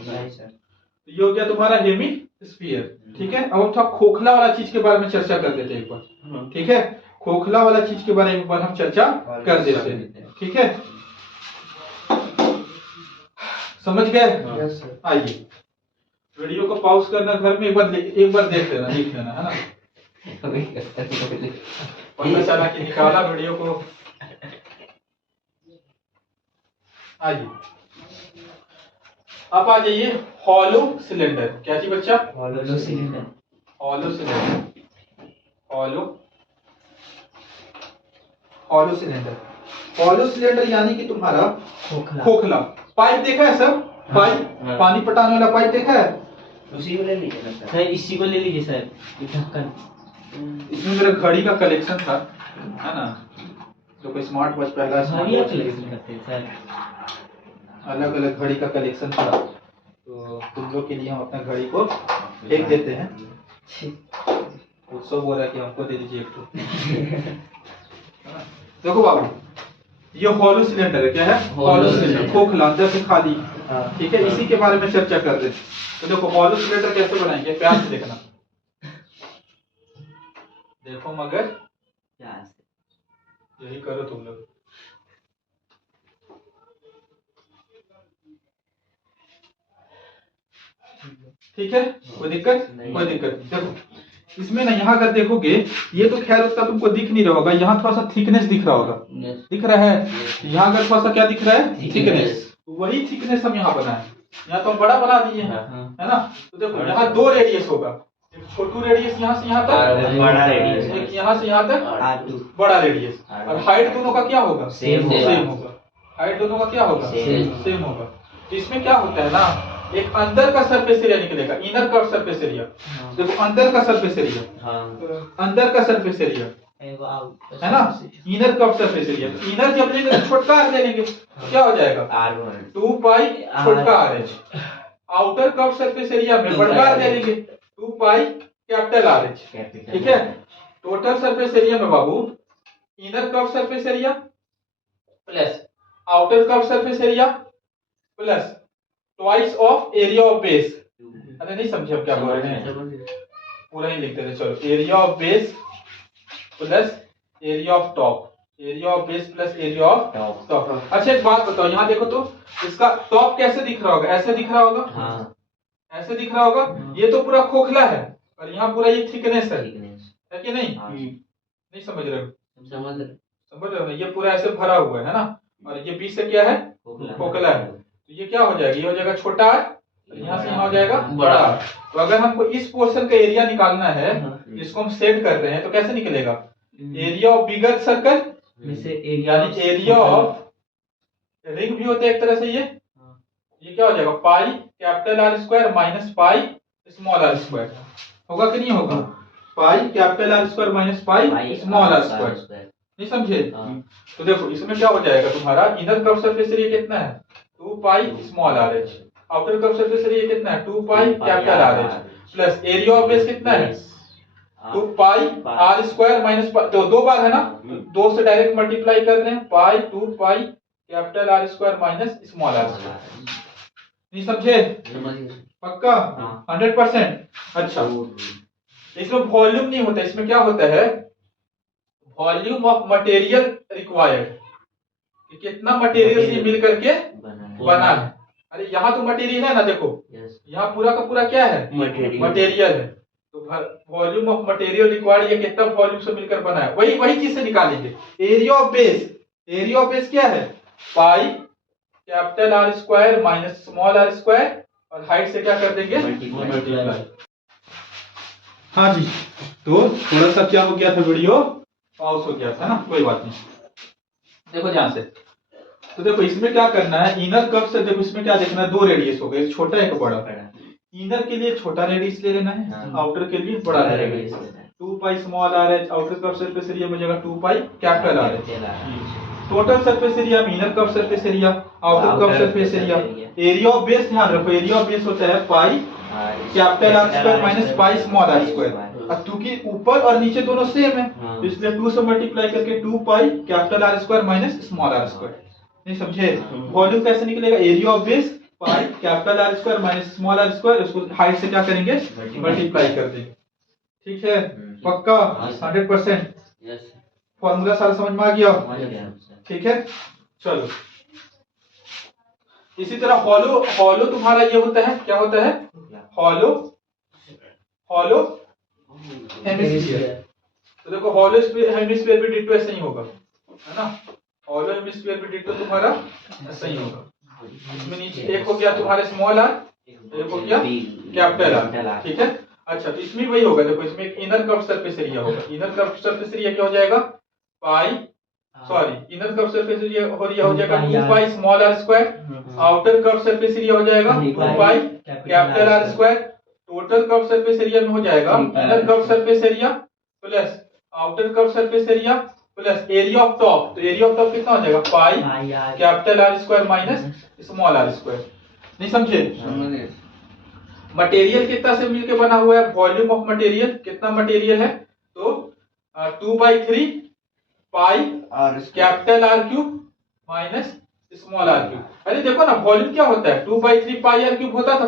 ये हो गया तुम्हारा हेमिस्फीयर, ठीक है। अब थोड़ा खोखला वाला चीज के बारे में चर्चा कर देते हैं एक बार, ठीक है। खोखला वाला चीज के बारे में एक बार हम चर्चा कर देते हैं, ठीक है, समझ गए। आइए वीडियो को पॉज करना, घर में एक बार देख लेना, लिख लेना, है ना। पता चला कि निकाला वीडियो को। आइए अब आ जाइए हॉलो सिलेंडर। क्या चीज बच्चा, hollow cylinder. Hollow cylinder, hollow cylinder, hollow cylinder यानी कि तुम्हारा खोखला। पाइप देखा है सब, पाइप, पानी पटाने वाला पाइप देखा है, उसी को ले लीजिए सर, इसी को ले लीजिए सर, ढक्कन। इसमें मेरा घड़ी का कलेक्शन था, है ना, जो कोई स्मार्ट वॉच, पहला स्मार्ट वॉच कलेक्शन करते हैं सर, अलग अलग घड़ी का कलेक्शन था, तो तुम लोग के लिए हम अपना घड़ी को फेंक देते हैं। उत्सव हो रहा है कि हमको दे दीजिए एक तो। देखो बाबू, ये हॉलो सिलेंडर है, क्या है, हॉलो सिलेंडर, खोखला, अंदर से खाली, ठीक है। इसी के बारे में चर्चा कर रहे हैं। तो देखो हॉलो सिलेंडर कैसे बनाएंगे, प्यार से देखना, देखो मगर यही करो तुम लोग, ठीक है, कोई दिक्कत, कोई दिक्कत। देखो इसमें ना, यहाँ अगर देखोगे, ये तो खैर उसका तुमको दिख नहीं रहा होगा, यहाँ थोड़ा सा थिकनेस दिख रहा होगा, दिख रहा है, यहाँ अगर थोड़ा सा क्या दिख रहा है, थिकनेस, वही थिकनेस हम यहाँ बनाए, यहाँ तो हम बड़ा बना दिए हैं, है ना। तो देखो यहाँ 2 रेडियस होगा, एक छोटू रेडियस यहाँ से यहाँ तक, बड़ा रेडियस, एक यहाँ से यहाँ तक बड़ा रेडियस, और हाइट दोनों का क्या होगा, सेम होगा, हाइट दोनों का क्या होगा, सेम होगा। तो इसमें क्या होता है ना, एक अंदर का सरफेस एरिया निकलेगा, इनर कर्व सरफेस एरिया। देखो अंदर का सरफेस एरिया, अंदर का सरफेस एरिया, है ना, inner curve surface area. Inner जब लेंगे तो छोटका आर ले लेंगे, तो क्या हो जाएगा, 2π छोटका are H. Outer curve surface area में बड़का आर ले लेंगे, 2π कैपिटल आर एच, ठीक है। टोटल सरफेस एरिया में बाबू, inner curve surface area plus outer curve surface area plus twice of area of base. अरे नहीं समझे हम क्या बोल रहे हैं, पूरा ही लिख देते, चलो, area of base plus area of top, area of base plus area of top. अच्छा एक बात बताओ, यहाँ देखो तो इसका टॉप कैसे दिख रहा होगा, ऐसे दिख रहा होगा, ऐसे दिख रहा होगा। ये तो पूरा खोखला है और यहाँ पूरा ये थिकनेस है, है कि नहीं? हाँ। नहीं समझ रहे हो? समझ रहे हो ना? ये पूरा ऐसे भरा हुआ है ना, और ये बीच से क्या है? खोखला है। तो ये क्या हो जाएगा? ये हो जाएगा छोटा r, और यहाँ से यहाँ हो जाएगा बड़ा R। तो अगर हमको इस पोर्शन का एरिया निकालना है, इसको हम सेट कर रहे हैं, तो कैसे निकलेगा? एरिया ऑफ बिगर सर्कल यानी एरिया ऑफ रिंग भी होता है एक तरह से। ये क्या हो जाएगा? Pi capital R square minus pi small R square. होगा कि नहीं होगा? Pi capital R square minus pi small R square. नहीं समझे? तो देखो इसमें क्या हो जाएगा तुम्हारा? इनर कर्व सरफेस एरिया कितना है? 2 pi small R H. Outer curve surface area कितना है? 2 pi capital R H plus area of base कितना है? 2 पाई आर स्क्वायर माइनस, तो 2 बार है ना, 2 से डायरेक्ट मल्टीप्लाई कर रहे हैं, pi 2 pi capital R square minus small R square. नहीं समझे? पक्का? 100%। अच्छा, इसमें वॉल्यूम नहीं होता, इसमें क्या होता है? वॉल्यूम ऑफ मटेरियल रिक्वायर्ड, कितना मटेरियल से मिल करके बना है। अरे यहाँ तो मटेरियल है ना, देखो यहाँ पूरा का पूरा क्या है? मटेरियल है। तो वॉल्यूम ऑफ मटेरियल रिक्वायर्ड, ये कितना वॉल्यूम से मिलकर बना है, वही चीज से निकालेंगे। Area of base, area of base क्या है? Pi capital R square minus small R square, और हाइट से क्या कर देंगे? मल्टीप्लाई। हाँ जी, तो थोड़ा सा क्या हो गया था, वीडियो पॉज हो गया था ना, कोई बात नहीं। देखो ध्यान से, तो देखो इसमें क्या करना है? इनर कर्व से देखो इसमें क्या देखना है? 2 रेडियस हो गए, एक छोटा एक बड़ा। इनर के लिए छोटा रेडियस ले लेना है, आउटर के लिए बड़ा radius. 2 pi small R H, outer curve surface area में जगह 2 pi capital R H. Total surface area में inner curve surface area, outer curve surface area. Area of base ध्यान रखो, एरिया ऑफ बेस होता है pi capital R square minus pi small R square. अब क्योंकि ऊपर और नीचे दोनों सेम है, तो इसलिए 2 से मल्टीप्लाई करके 2 pi capital R square minus small R square. नहीं समझे? वॉल्यूम कैसे निकलेगा? Area of base pi capital R square minus small R square, उसको हाइट से क्या करेंगे? मल्टीप्लाई कर देंगे। ठीक है? पक्का? 100%। फॉर्मूला सारा समझ में आ गया? ठीक है, चलो। इसी तरह हॉलो तुम्हारा ये होता है, क्या होता है? Hollow hemisphere. तो देखो हॉलो हेमिस्फीयर भी डिट्टो ऐसे ही होगा, है ना? हॉलो हेमिस्फीयर भी डिट्टो तुम्हारा ऐसा ही होगा। इसमें नीचे एक हो गया तुम्हारे स्मॉल आर, एक हो गया कैपिटल आर। ठीक है? अच्छा, तो इसमें वही होगा। देखो इसमें एक इनर कर्व सरफेस एरिया होगा। इनर कर्व सरफेस एरिया क्या हो जाएगा? Pi, sorry, inner curve surface area हो जाएगा 2 pi small R square. Outer curve surface area हो जाएगा 2 pi capital R square. Total curve surface area में हो जाएगा inner curve surface area plus outer curve surface area plus area of top. तो area of top कितना हो जाएगा? Pi capital R square minus small R square. नहीं समझे? Material कितना से मिलकर बना हुआ है? वॉल्यूम ऑफ मटेरियल कितना मटेरियल है? तो 2/3 pi capital R cube minus small R cube. अरे देखो ना, वॉल्यूम क्या होता है? 2/3 पाई आर क्यूब होता था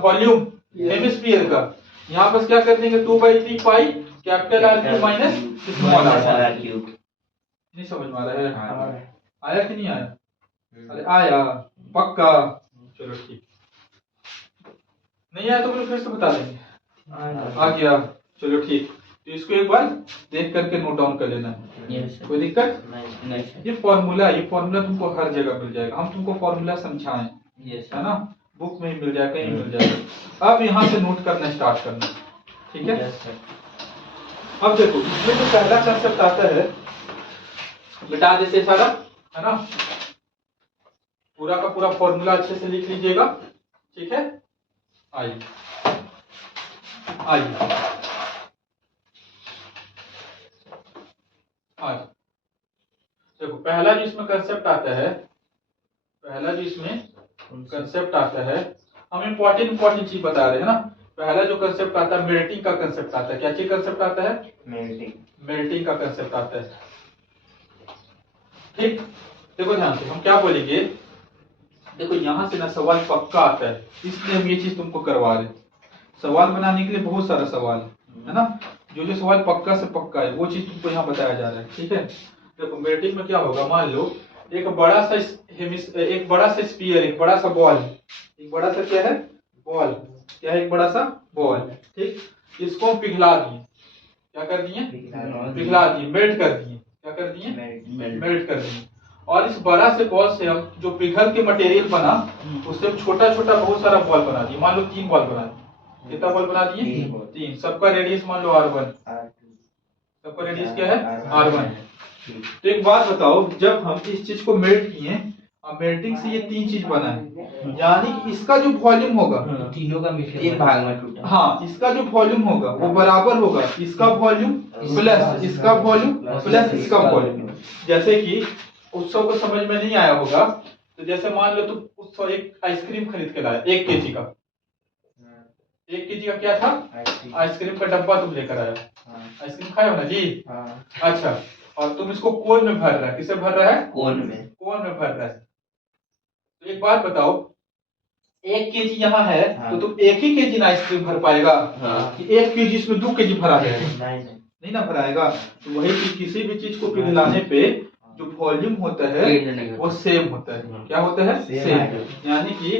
वॉल्यूम हेमिस्फीयर का। यहाँ पर क्या कर देंगे? 2/3 pi capital R cube minus small R cube. नहीं समझ में आ रहा है? आया कि नहीं आया? अरे आया, पक्का? चलो ठीक, नहीं आया तो फिर से बता देंगे। आ गया, चलो ठीक। तो इसको एक बार देख करके नोट डाउन कर लेना है, कोई दिक्कत नहीं। ये फॉर्मूला तुमको हर जगह मिल जाएगा, हम तुमको फॉर्मूला समझाएं, है ना? बुक में ही मिल जाएगा, कहीं मिल जाएगा। अब यहाँ से नोट करना स्टार्ट करना, ठीक है? अब देखो इसमें जो पहला कंसेप्ट आता है, मिटा देते सारा, है ना? पूरा का पूरा फॉर्मूला अच्छे से लिख लीजिएगा, ठीक है? आइए देखो पहला जो इसमें कंसेप्ट आता है, हम इम्पोर्टेंट चीज बता रहे हैं ना। पहला जो कंसेप्ट आता है मेल्टिंग का कंसेप्ट आता है। क्या चीज कंसेप्ट आता है? मेल्टिंग का कंसेप्ट आता है। ठीक, देखो ध्यान से हम क्या बोलेंगे। देखो यहां से ना सवाल पक्का आता है, इसलिए हम ये चीज तुमको करवा रहे हैं। सवाल बनाने के लिए बहुत सारा सवाल है ना, जो सवाल पक्का से पक्का है वो चीज तुमको यहाँ बताया जा रहा है। ठीक है, देखो मेल्टिंग में क्या होगा, मान लो एक बड़ा सा स्फीयर, एक बड़ा सा बॉल, एक बड़ा सा क्या है? बॉल। क्या है? एक बड़ा सा बॉल। ठीक, इसको हम पिघला दिए। क्या कर दिए? पिघला दिए, मेल्ट कर दिए। क्या कर दिए? मेल्ट कर दिए। और इस बड़ा से बॉल से हम जो पिघल के मटेरियल बना उससे हम छोटा छोटा बहुत सारा बॉल बना दिए। मान लो 3 बॉल बना दिए। कितना बॉल बना दिए? 3। सबका रेडियस मान लो R1। सबका रेडियस क्या है? R1 है। तो एक बात बताओ, जब हम इस चीज को मेल्ट किए और मेल्टिंग से ये 3 चीज बना है, यानी कि इसका जो वॉल्यूम होगा तीनों का मिलकर 3 भाग में टूटा। हाँ, इसका जो वॉल्यूम होगा वो बराबर होगा इसका वॉल्यूम प्लस इसका वॉल्यूम प्लस इसका वॉल्यूम। जैसे कि उत्सव को समझ में नहीं आया होगा, तो जैसे मान लो तुम उत्सव एक आइसक्रीम खरीद के लाया 1 केजी का। 1 केजी का क्या था? आइसक्रीम का डब्बा तुम लेकर आया। आइसक्रीम खाए हो ना जी? अच्छा, और तुम इसको कोन में भर रहा है। किसे भर रहा है? कोन में। कोन में भर रहा है। तो एक बात बताओ, 1 केजी यहाँ है तो तुम 1 ही केजी ना आइसक्रीम भर पाएगा कि 1 केजी इसमें 2 केजी भरा जाएगा? नहीं ना भराएगा। तो वही चीज, किसी भी चीज को पिघलाने पे जो वॉल्यूम होता है वो सेम होता है। क्या होता है? सेम। यानी कि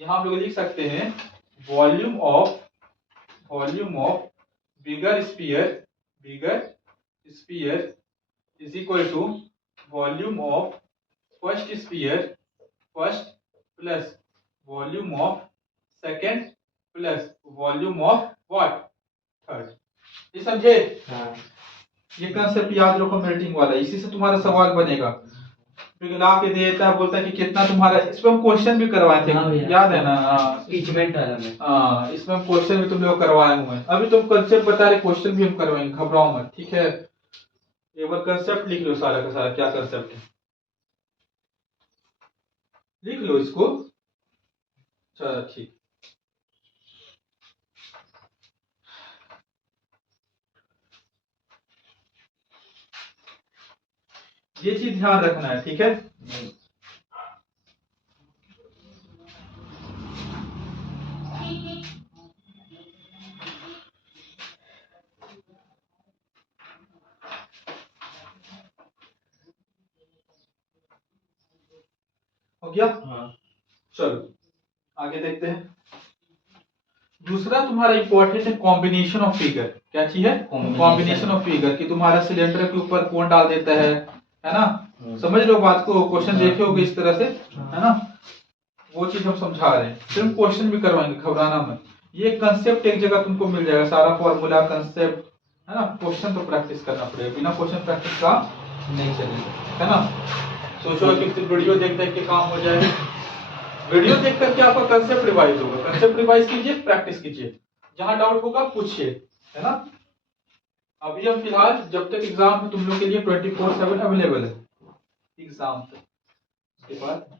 यहाँ हम लोग लिख सकते हैं volume of bigger sphere is equal to volume of first sphere first plus volume of second plus volume of what? Third. ये समझे? ये कंसेप्ट याद रखो मेल्टिंग वाला। इसी से तुम्हारा सवाल बनेगा। पिघला के देता है, बोलता है कि कितना तुम्हारा, इस पे हम क्वेश्चन भी करवाए थे, याद है ना? इसमें हम क्वेश्चन भी तुम लोग करवाए हुए हैं। अभी तुम कंसेप्ट बता रहे, क्वेश्चन भी हम करवाएंगे, घबराओ मत, ठीक है? एक बार कंसेप्ट लिख लो सारा का सारा, क्या कंसेप्ट है लिख लो इसको। चलो ठीक। ये चीज ध्यान रखना है, ठीक है? हो गया? चलो आगे देखते हैं। दूसरा तुम्हारा इंपॉर्टेंट है कॉम्बिनेशन ऑफ फिगर। क्या चीज है? कॉम्बिनेशन ऑफ फिगर, कि तुम्हारा सिलेंडर के ऊपर कौन डाल देता है ना? समझ लो बात को, क्वेश्चन देखे होगे इस तरह से, है ना? वो चीज हम समझा रहे हैं, फिर हम क्वेश्चन भी करवाएंगे, घबराना मत। ये कंसेप्ट एक जगह तुमको मिल जाएगा, सारा फॉर्मूला कंसेप्ट, है ना? क्वेश्चन तो प्रैक्टिस करना पड़ेगा, बिना क्वेश्चन प्रैक्टिस का नहीं चलेगा, है ना? सोचो कि सिर्फ वीडियो देख देख के काम हो जाए। वीडियो देख करके आपका कंसेप्ट रिवाइज होगा। कंसेप्ट रिवाइज कीजिए, प्रैक्टिस कीजिए, जहां डाउट होगा पूछिए, है ना? अभी हम फिलहाल जब तक एग्जाम है तुम लोग के लिए 24/7 अवेलेबल है एग्जाम तक। उसके बाद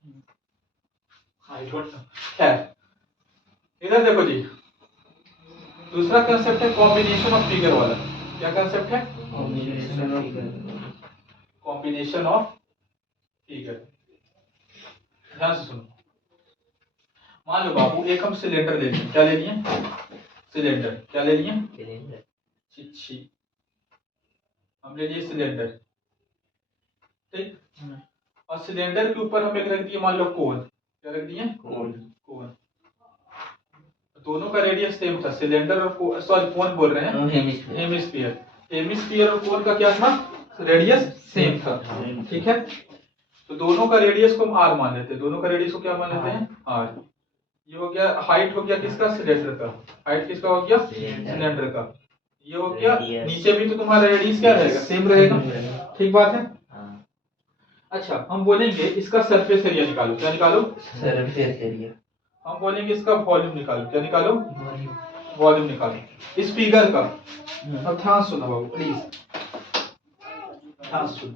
आई डोंट नो, खैर इधर देखो जी। दूसरा कंसेप्ट है कॉम्बिनेशन ऑफ फिगर वाला। क्या कंसेप्ट है? Combination of figure. ध्यान से सुनो। मान लो बाबू, एक हम सिलेंडर ले लिए। क्या ले लिए? सिलेंडर। क्या ले लिए? चिच्छी। हम ले लिए सिलेंडर, ठीक? और सिलेंडर के ऊपर हम एक रख दिए, मान लो कोन। क्या रख दिए? कोन। दोनों का रेडियस सेम था, सिलेंडर और सॉरी कोन बोल रहे हैं, हेमिस्फीयर। हेमिस्फीयर और कोन का क्या था? रेडियस सेम था, ठीक है? तो दोनों का रेडियस को हम आर मान लेते हैं। दोनों का रेडियस को क्या मान लेते हैं? आर। ये हो गया हाइट, हो गया किसका? सिलेंडर का। हाइट किसका हो गया? सिलेंडर का। ये हो गया, नीचे भी तो तुम्हारा रेडियस क्या रहेगा? सेम रहेगा, ठीक बात है? अच्छा, हम बोलेंगे इसका सरफेस एरिया निकालो। क्या निकालो? Surface area. हम बोलेंगे इसका वॉल्यूम निकालो। क्या निकालो? वॉल्यूम निकालो इस फिगर का। अब ध्यान सुनो बाबू प्लीज, ध्यान सुनो।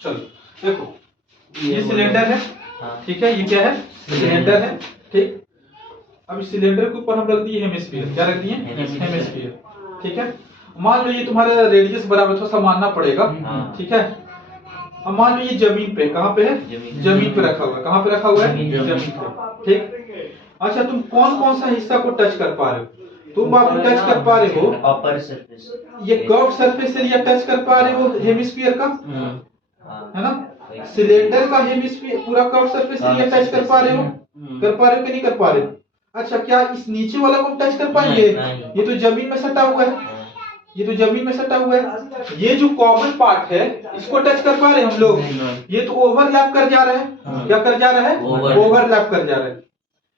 चलो देखो, ये सिलेंडर है, ठीक है? ये क्या है? सिलेंडर है, ठीक? अब इस सिलेंडर के ऊपर हम रख दिए हेमिस्फीयर। क्या रख दिए? हेमिस्फीयर, ठीक है? मान लो ये तुम्हारा रेडियस बराबर थोड़ा सा मानना पड़ेगा, ठीक है? अब मान लो ये जमीन पे, कहाँ पे है? जमीन पे रखा हुआ है। कहाँ पे रखा हुआ है? जमीन पे, ठीक? अच्छा, तुम कौन कौन सा हिस्सा को टच कर पा रहे हो? तुम बाबू टच कर पा रहे हो अपर सरफेस, ये कर्व सरफेस एरिया टच कर पा रहे हो हेमिस्फीयर का, है ना? सिलेंडर का हेमिस्फीयर पूरा कर्व सरफेस एरिया टच कर पा रहे हो? कर पा रहे हो कि नहीं कर पा रहे हो? अच्छा, क्या इस नीचे वाला को टच कर पाएंगे? नहीं। ये तो जमीन में सटा हुआ है, ये तो जमीन में सटा हुआ है। ये जो कॉमन पार्ट है इसको टच कर पा रहे हैं हम लोग? ये तो ओवरलैप कर जा रहा है। क्या कर जा रहा है? ओवरलैप कर जा रहा है।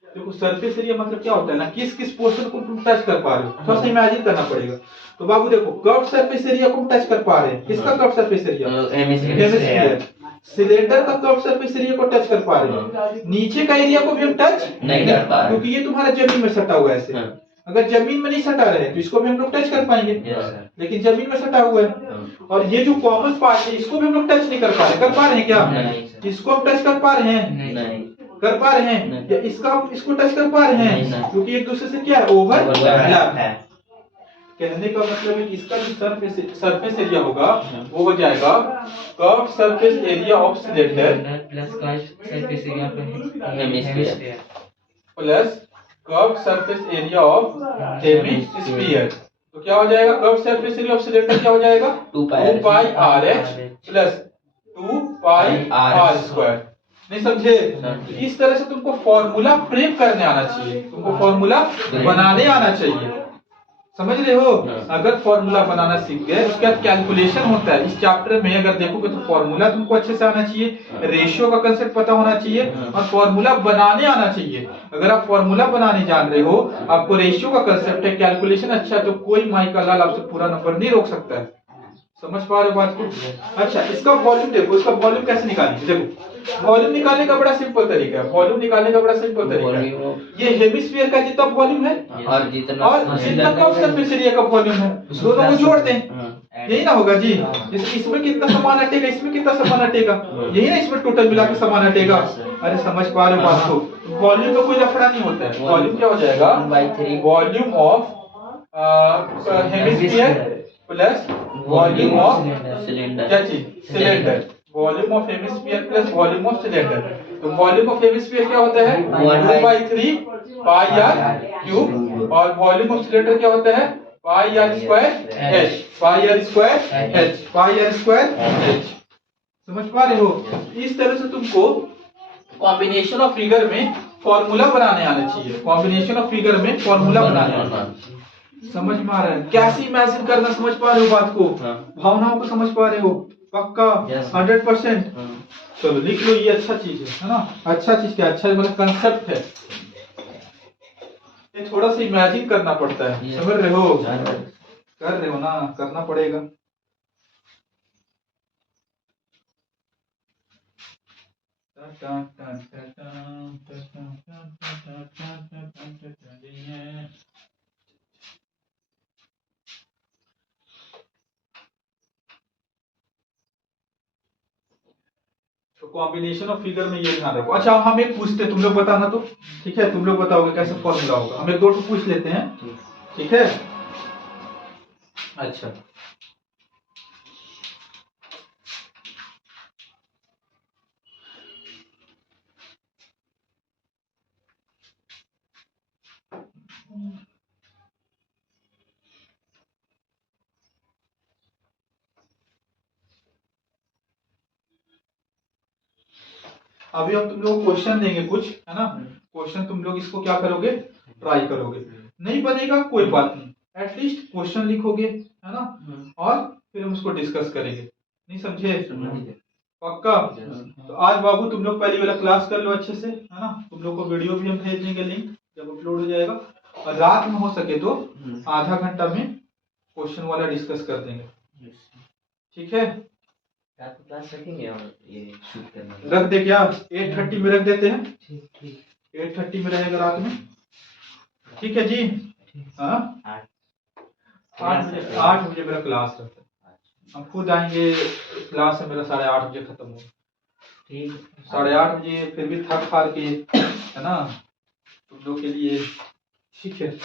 देखो सरफेस एरिया मतलब क्या होता है ना, किस किस पोर्शन को तुम टच कर पा रहे हो, थोड़ा सा इमेजिन करना पड़ेगा। तो बाबू देखो, कर्व सरफेस एरिया को टच कर पा रहे हैं। किसका curve surface area? Hemisphere. Cylinder का कर्व सरफेस एरिया को टच कर पा रहे हैं। नीचे का एरिया को भी हम टच नहीं कर पा रहे, क्योंकि ये तुम्हारा जमीन में सटा हुआ है ऐसे। अगर जमीन में नहीं सटा रहे तो इसको भी हम लोग टच कर पाएंगे, लेकिन जमीन में सटा हुआ है। और ये जो कॉमन पार्ट है इसको भी हम लोग टच नहीं कर पा रहे। कर पा रहे हैं क्या? इसको हम टच कर पा रहे हैं? नहीं। कर पा रहे हैं? या इसका हम इसको टच कर पा रहे हैं? क्योंकि एक दूसरे से क्या है? ओवरलैप है। कहने का मतलब है कि इसका जो सरफेस एरिया होगा वो हो जाएगा curve surface area of cylinder plus surface area पे hemisphere plus curve surface area of hemisphere. तो क्या हो जाएगा? Curve surface area of cylinder क्या हो जाएगा? 2 pi RH plus 2 pi R square. नहीं समझे? इस तरह से तुमको फॉर्मूला फ्रेम करने आना चाहिए, तुमको फॉर्मूला बनाने आना चाहिए। समझ रहे हो? अगर फॉर्मूला बनाना सीख गए, उसके बाद कैलकुलेशन होता है इस चैप्टर में। अगर देखोगे तो फॉर्मूला तुमको अच्छे से आना चाहिए, रेशियो का कंसेप्ट पता होना चाहिए और फॉर्मूला बनाने आना चाहिए। अगर आप फॉर्मूला बनाने जान रहे हो, आपको रेशियो का कंसेप्ट है, कैलकुलेशन अच्छा है, तो कोई माई का लाल आपसे पूरा नंबर नहीं रोक सकता है। समझ पा रहे हो बात को? अच्छा, इसका वॉल्यूम देखो, इसका वॉल्यूम कैसे निकालेंगे? देखो, वॉल्यूम निकालने का बड़ा सिंपल तरीका है। वॉल्यूम निकालने का बड़ा सिंपल तरीका है। ये हेमिस्फीयर का जितना वॉल्यूम है और जितना कर्व सरफेस एरिया का वॉल्यूम है, दोनों को जोड़ दें, यही ना होगा जी? जैसे इसमें कितना सामान हटेगा, इसमें कितना सामान हटेगा, यही ना इसमें टोटल मिला के सामान हटेगा। अरे समझ पा रहे हो बात को? वॉल्यूम में कोई लफड़ा नहीं होता है। वॉल्यूम क्या हो जाएगा? Volume of hemisphere plus volume of cylinder. क्या चीज? Cylinder. Volume of hemisphere plus volume of cylinder. तो वॉल्यूम ऑफ हेमिस्फीयर क्या होता है? 1/3 पाई आर क्यूब। और वॉल्यूम ऑफ सिलेंडर क्या होता है? Pi R square H. Pi R square H. Pi R square H. समझ पा रहे हो? इस तरह से तुमको कॉम्बिनेशन ऑफ फिगर में फॉर्मूला बनाने आना चाहिए। कॉम्बिनेशन ऑफ फिगर में फॉर्मूला बनाने आना। समझ में आ रहा है? कैसे इमेजिन करना समझ पा रहे हो बात को? भावनाओं को समझ पा रहे हो? पक्का 100%? चलो लिख लो, ये अच्छा चीज है ना? अच्छा चीज क्या? अच्छा मतलब कंसेप्ट है, ये थोड़ा सा इमेजिन करना पड़ता है। समझ रहे हो? कर रहे हो ना? करना पड़ेगा। तो कॉम्बिनेशन ऑफ फिगर में ये ध्यान रखो। अच्छा, हम एक पूछते, तुम लोग बताना तो। ठीक है, तुम लोग बताओगे कैसे फॉर्मूला होगा। हम एक दो पूछ लेते हैं, ठीक है? अच्छा, अभी हम तुम लोग को क्वेश्चन देंगे कुछ, है ना? क्वेश्चन तुम लोग इसको क्या करोगे? ट्राई करोगे। नहीं बनेगा कोई बात नहीं, एटलीस्ट क्वेश्चन लिखोगे, है ना? और फिर हम उसको डिस्कस करेंगे। नहीं समझे? पक्का? तो आज बाबू तुम लोग पहली वाला क्लास कर लो अच्छे से, है ना? तुम लोग को वीडियो भी हम भेज देंगे, लिंक जब अपलोड हो जाएगा। और रात में हो सके तो आधा घंटा में क्वेश्चन वाला डिस्कस कर देंगे, ठीक है? क्लास रखेंगे और ये शूट करना रख दे क्या? 8:30 में रख देते हैं। 8:30 में रहेगा रात में, ठीक है जी? हाँ, 8 बजे मेरा क्लास रहता है। हम खुद आएंगे, क्लास है मेरा 8:30 बजे खत्म होगा। ठीक, 8:30 बजे फिर भी थक हार के, है ना, तुम लोग के लिए, ठीक है?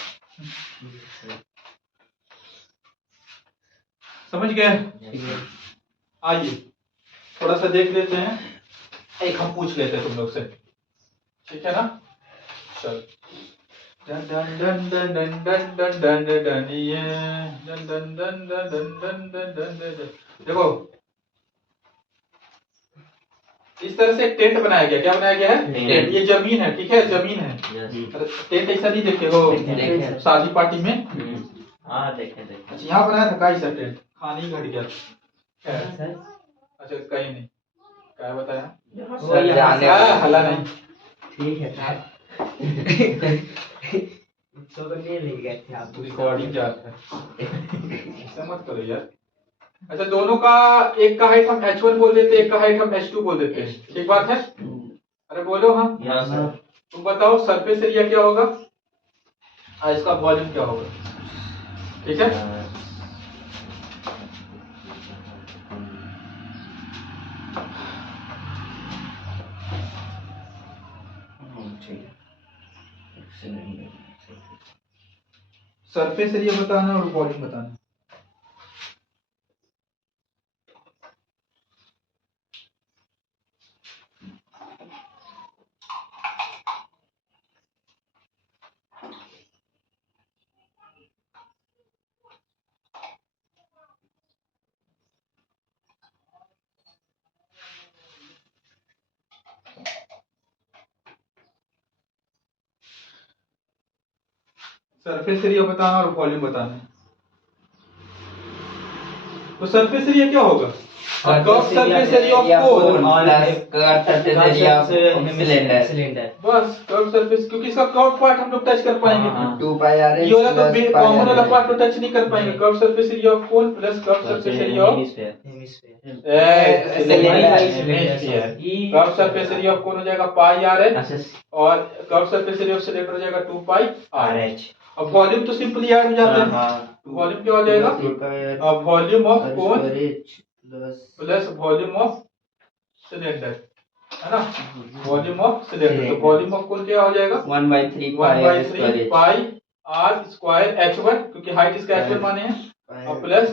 समझ गए? आइए थोड़ा सा देख लेते हैं, एक हम पूछ लेते हैं तुम लोग से, ठीक है ना? चल, done done done done done done done done done done ये done done done done done done done done done. देखो, इस तरह से एक टेंट बनाया गया, क्या बनाया गया है? टेंट। ये जमीन है, ठीक है, जमीन है। यस टेंट ऐसा नहीं देखे हो देखे। शादी पार्टी में? हाँ देखे देखे अच्छा यहाँ बनाया था का ऐसा टेंट, खाने ही घट गया। खैर, सर अच्छा कहीं नहीं, क्या बताया? सर जाने हला नहीं। ठीक है सर तो ले ले गए थे आप रिकॉर्डिंग जाता है, ऐसा मत करो यार। अच्छा दोनों का, एक का हाइट हम h1 बोल देते हैं, एक का हाइट हम h2 बोल देते हैं, ठीक बात है? अरे बोलो हाँ। यस सर तुम बताओ सरफेस एरिया क्या होगा और इसका वॉल्यूम क्या होगा, ठीक है? सरफेस एरिया बताना और वॉल्यूम बताना। सरफेस एरिया बताना और वॉल्यूम बताना। तो सरफेस एरिया क्या होगा? Surface area of cone plus curve surface area of cylinder. Cylinder बस कर्व सरफेस, क्योंकि इसका कर्व पार्ट हम लोग टच कर पाएंगे। हाँ। 2 पाई आर ये वाला तो कॉमन वाला पार्ट तो टच नहीं कर पाएंगे। Curve surface area of cone plus curve surface area of curve surface area of cone हो जाएगा पाई आर एच और curve surface area of cylinder हो जाएगा 2 पाई आर एच। अब वॉल्यूम तो सिंपली ऐड हो जाता है। वॉल्यूम क्या हो जाएगा? अब volume of cone plus volume of cylinder, है ना? वॉल्यूम ऑफ सिलेंडर, तो वॉल्यूम ऑफ कोन क्या हो जाएगा? 1/3 1/3 पाई आर स्क्वायर h1, क्योंकि हाइट इसका h1 माने हैं, और plus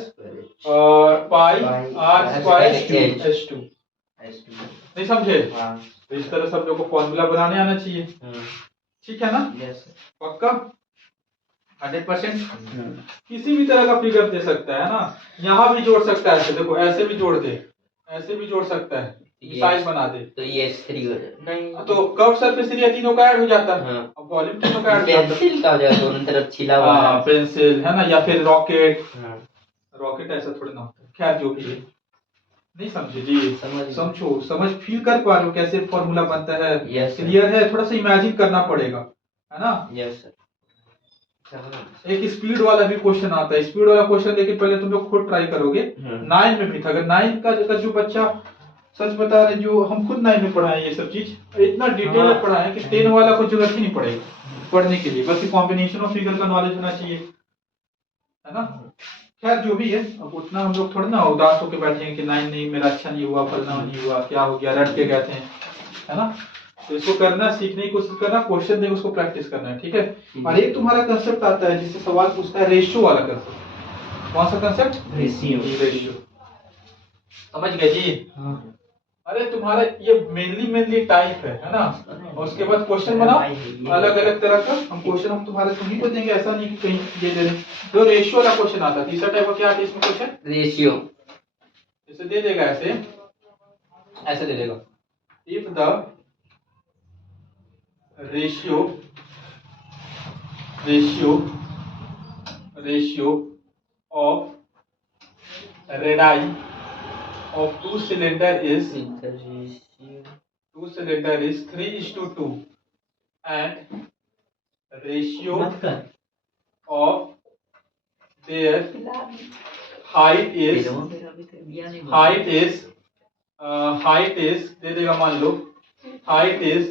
pi R square h2। नहीं समझे? तो इस तरह सब लोग को फॉर्मूला बनाने आना चाहिए, ठीक है ना? पक्का 100%। किसी भी तरह का फिगर दे सकता है ना, यहाँ भी जोड़ सकता है, ऐसे देखो, ऐसे भी जोड़ दे, ऐसे भी जोड़ सकता है, साइज बना दे, तो ये S3 नहीं तो कर्व सरफेस एरिया तीनों का ऐड हो जाता है। अब वॉल्यूम तीनों का ऐड हो जाता है। पेंसिल का हो जाएगा, दोनों तरफ छिला हुआ है। पेंसिल है ना, या फिर रॉकेट। रॉकेट ऐसा थोड़ी ना होता है, खैर जो भी है। नहीं समझे जी? समझो, समझ फील कर पा रहे हो कैसे फॉर्मूला बनता है? क्लियर है? थोड़ा सा इमेजिन करना पड़ेगा, है ना? Yes sir. एक स्पीड वाला भी क्वेश्चन आता है, स्पीड वाला क्वेश्चन लेकिन पहले तुम लोग खुद ट्राई करोगे। 9 में भी था, अगर 9 का जो बच्चा, सच बता रहे, जो हम खुद 9 में पढ़ाए ये सब चीज, इतना डिटेल में पढ़ाए कि 10 वाला को जरूरत ही नहीं पड़ेगी पढ़ने के लिए, बस कॉम्बिनेशन ऑफ फिगर का नॉलेज होना चाहिए, है ना? खैर जो भी है, अब उतना हम लोग थोड़ा ना उदास होकर बैठेंगे कि 9 नहीं, मेरा अच्छा नहीं हुआ, फलना नहीं हुआ, क्या हो गया, रट के गए थे, है ना? तो इसको करना, सीखने की कोशिश करना, क्वेश्चन देकर उसको प्रैक्टिस करना है, ठीक है? और एक तुम्हारा कंसेप्ट आता है जिससे सवाल पूछता है, रेशियो वाला कंसेप्ट। कौन सा कंसेप्ट? रेशियो। समझ गए जी? अरे तुम्हारा ये मेनली टाइप है ना? और उसके बाद क्वेश्चन बनाओ अलग अलग तरह का। हम क्वेश्चन हम तुम्हारे तुम्ही को देंगे, ऐसा नहीं कि कहीं ये दे दें। तो रेशियो वाला क्वेश्चन आता है। तीसरा टाइप का क्या आता है इसमें क्वेश्चन? रेशियो। इसे दे देगा ऐसे, ऐसे दे देगा, if the ratio of radii of two cylinder is 3:2 and ratio of their height is दे देगा, मान लो height is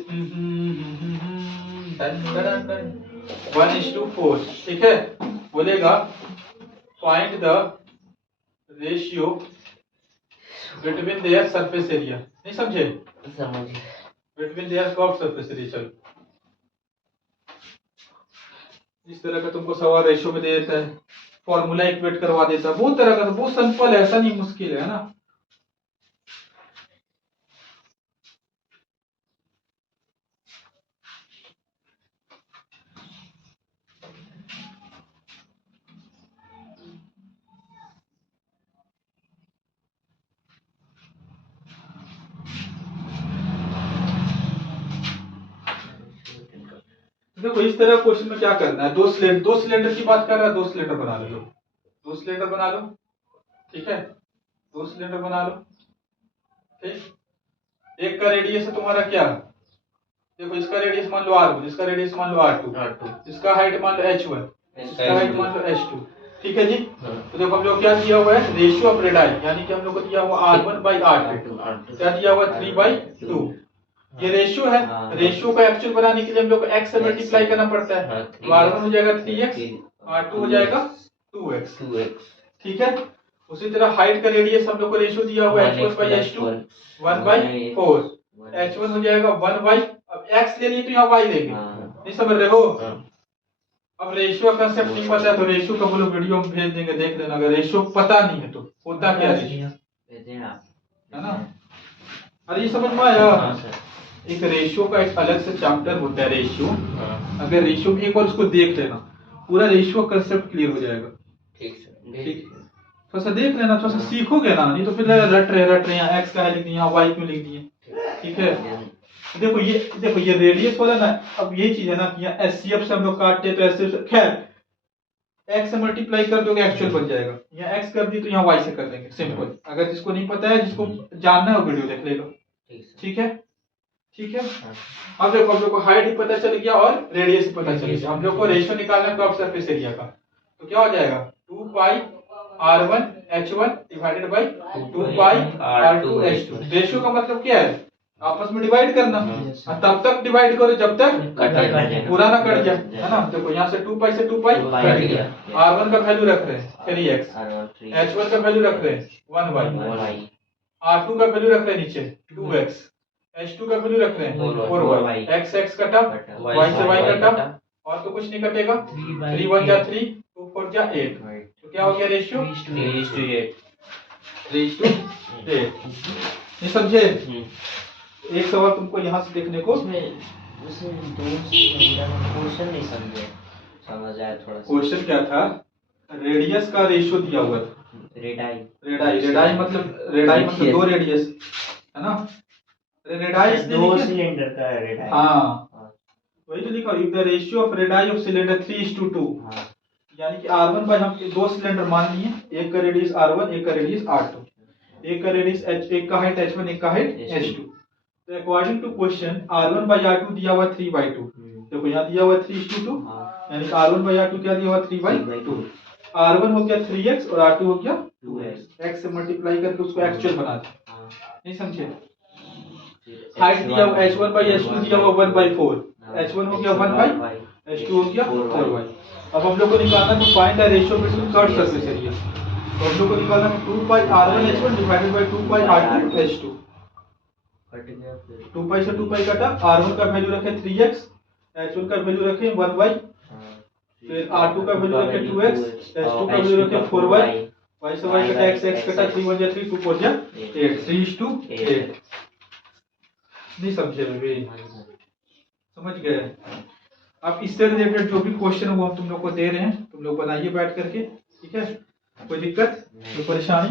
1:4, ठीक है? बोलेगा find the ratio between their surface area. नहीं समझे? समझिए। Between their curve surface area. चलो इस तरह का तुमको सवाल रेशियो में दे देता है, फॉर्मूला इक्वेट करवा देता है, बहुत तरह का, बहुत सिंपल है, ऐसा नहीं मुश्किल है ना? देखो इस तरह क्वेश्चन में क्या करना है, दो सिलेंडर की बात कर रहा है, दो सिलेंडर बना लो, दो सिलेंडर बना लो, ठीक है, दो सिलेंडर बना लो, ठीक। एक का रेडियस है तुम्हारा क्या, देखो इसका रेडियस मान लो r1, इसका रेडियस मान लो r2, इसका हाइट मान लो h1, इसका हाइट मान लो h2, ठीक है जी। तो देखो हम लोग क्या दिया हुआ है, रेशियो ऑफ रेडाई, यानी कि हम लोग को दिया हुआ r1/r2, क्या दिया हुआ 3/2, ये रेशियो है। रेशियो का एक्चुअल बनाने के लिए हम लोग को x से मल्टीप्लाई करना पड़ता है, तो r1 हो जाएगा 3x, r2 हो जाएगा 2x, ठीक है। उसी तरह हाइट का रेडियस हम लोग को रेशियो दिया हुआ है h1/h2 1/4, h1 हो जाएगा 1/, अब x ले लिए तो यहाँ y लेंगे, नहीं समझ रहे हो। अब रेशियो का कंसेप्ट नहीं पता है तो रेशियो का बोलो वीडियो में भेज देंगे, देख लेना। अगर रेशियो पता नहीं है तो होता क्या रेशियो, है ना। अरे ये समझ में आया, एक रेशियो का एक अलग से चैप्टर होता है रेशियो। अगर रेशियो एक बार उसको देख लेना, पूरा रेशियो कंसेप्ट क्लियर हो जाएगा, ठीक। थोड़ा सा देख लेना, थोड़ा सा सीखोगे ना, नहीं तो फिर रट रहे यहाँ x का है लिख दिया, यहाँ y क्यों लिख दिए, ठीक है। देखो ये रेडियस वाला ना, अब यही चीज है ना कि यहाँ SCF से हम लोग काटते हैं तो SCF से, खैर x से मल्टीप्लाई कर दोगे एक्चुअल बन जाएगा, यहाँ x कर दी तो यहाँ y से कर देंगे, सिंपल। अगर जिसको नहीं पता है, जिसको जानना है वो वीडियो देख लेगा, ठीक है, ठीक है। अब देखो हम लोग को हाइट ही पता चल गया और रेडियस ही पता चल गया, हम लोग को रेशियो निकालना है कर्व सरफेस एरिया का, तो क्या हो जाएगा 2πr1h1 divided by 2πr2h2। Ratio का मतलब क्या है, आपस में डिवाइड करना, और तब तक डिवाइड करो जब तक पूरा ना कट जाए, है ना। देखो यहाँ से 2π से 2π कट गया, r1 का वैल्यू रख रहे हैं 3x, h1 का वैल्यू रख रहे हैं 1y, r2 का वैल्यू रख रहे हैं नीचे 2x, h2 का वैल्यू रख रहे हैं 4y, x कटा, y से y कटा, और तो कुछ नहीं कटेगा, 3 1 जा 3, 2 4 जा 8, तो क्या हो गया रेशियो 8। ये समझे। एक सवाल तुमको यहाँ से देखने को, क्वेश्चन नहीं समझ आया थोड़ा सा। क्वेश्चन क्या था, रेडियस का रेशियो दिया हुआ था, रेडाई मतलब दो रेडियस, है ना। रेडाई दो सिलेंडर का रेडाई, हाँ वही तो लिखा, if the ratio of radii of cylinder 3:2, यानी कि r1 बाय, हम दो सिलेंडर मान लिए, एक का रेडियस r1, एक का रेडियस r2, एक का रेडियस एक का हाइट h1, एक का हाइट h2। तो according to question r1 bye r2 दिया हुआ 3/2, देखो यहाँ दिया हुआ 3:2, यानी r1 बाय r2 क्या दिया हुआ 3/2, r1 हो गया 3x और r2 हो गया 2x, x से मल्टीप्लाई करके उसको एक्चुअल बना दे, नहीं समझे। हाइट दिया हुआ h1 बाय h2 दिया हुआ 1/4, h1 हो गया 1/, h2 हो गया 4y। अब हम लोग को निकालना तो find the ratio between curve surface area, तो हम लोग को निकालना है 2πr1h1 डिवाइडेड बाय 2πr2h2, 2π से 2π कटा, r1 का वैल्यू रखे 3x, h1 का वैल्यू रखे 1y, फिर r2 का वैल्यू रखे 2x, h2 का वैल्यू रखे 4y, y से y कटा, x कटा, 3 1 जा 3, 2 4 जा 8, 3:8। नहीं समझे बेबी, समझ गए। अब इससे रिलेटेड जो भी क्वेश्चन है वो हम तुम लोग को दे रहे हैं, तुम लोग बनाइए बैठ करके, ठीक है। कोई दिक्कत, कोई परेशानी।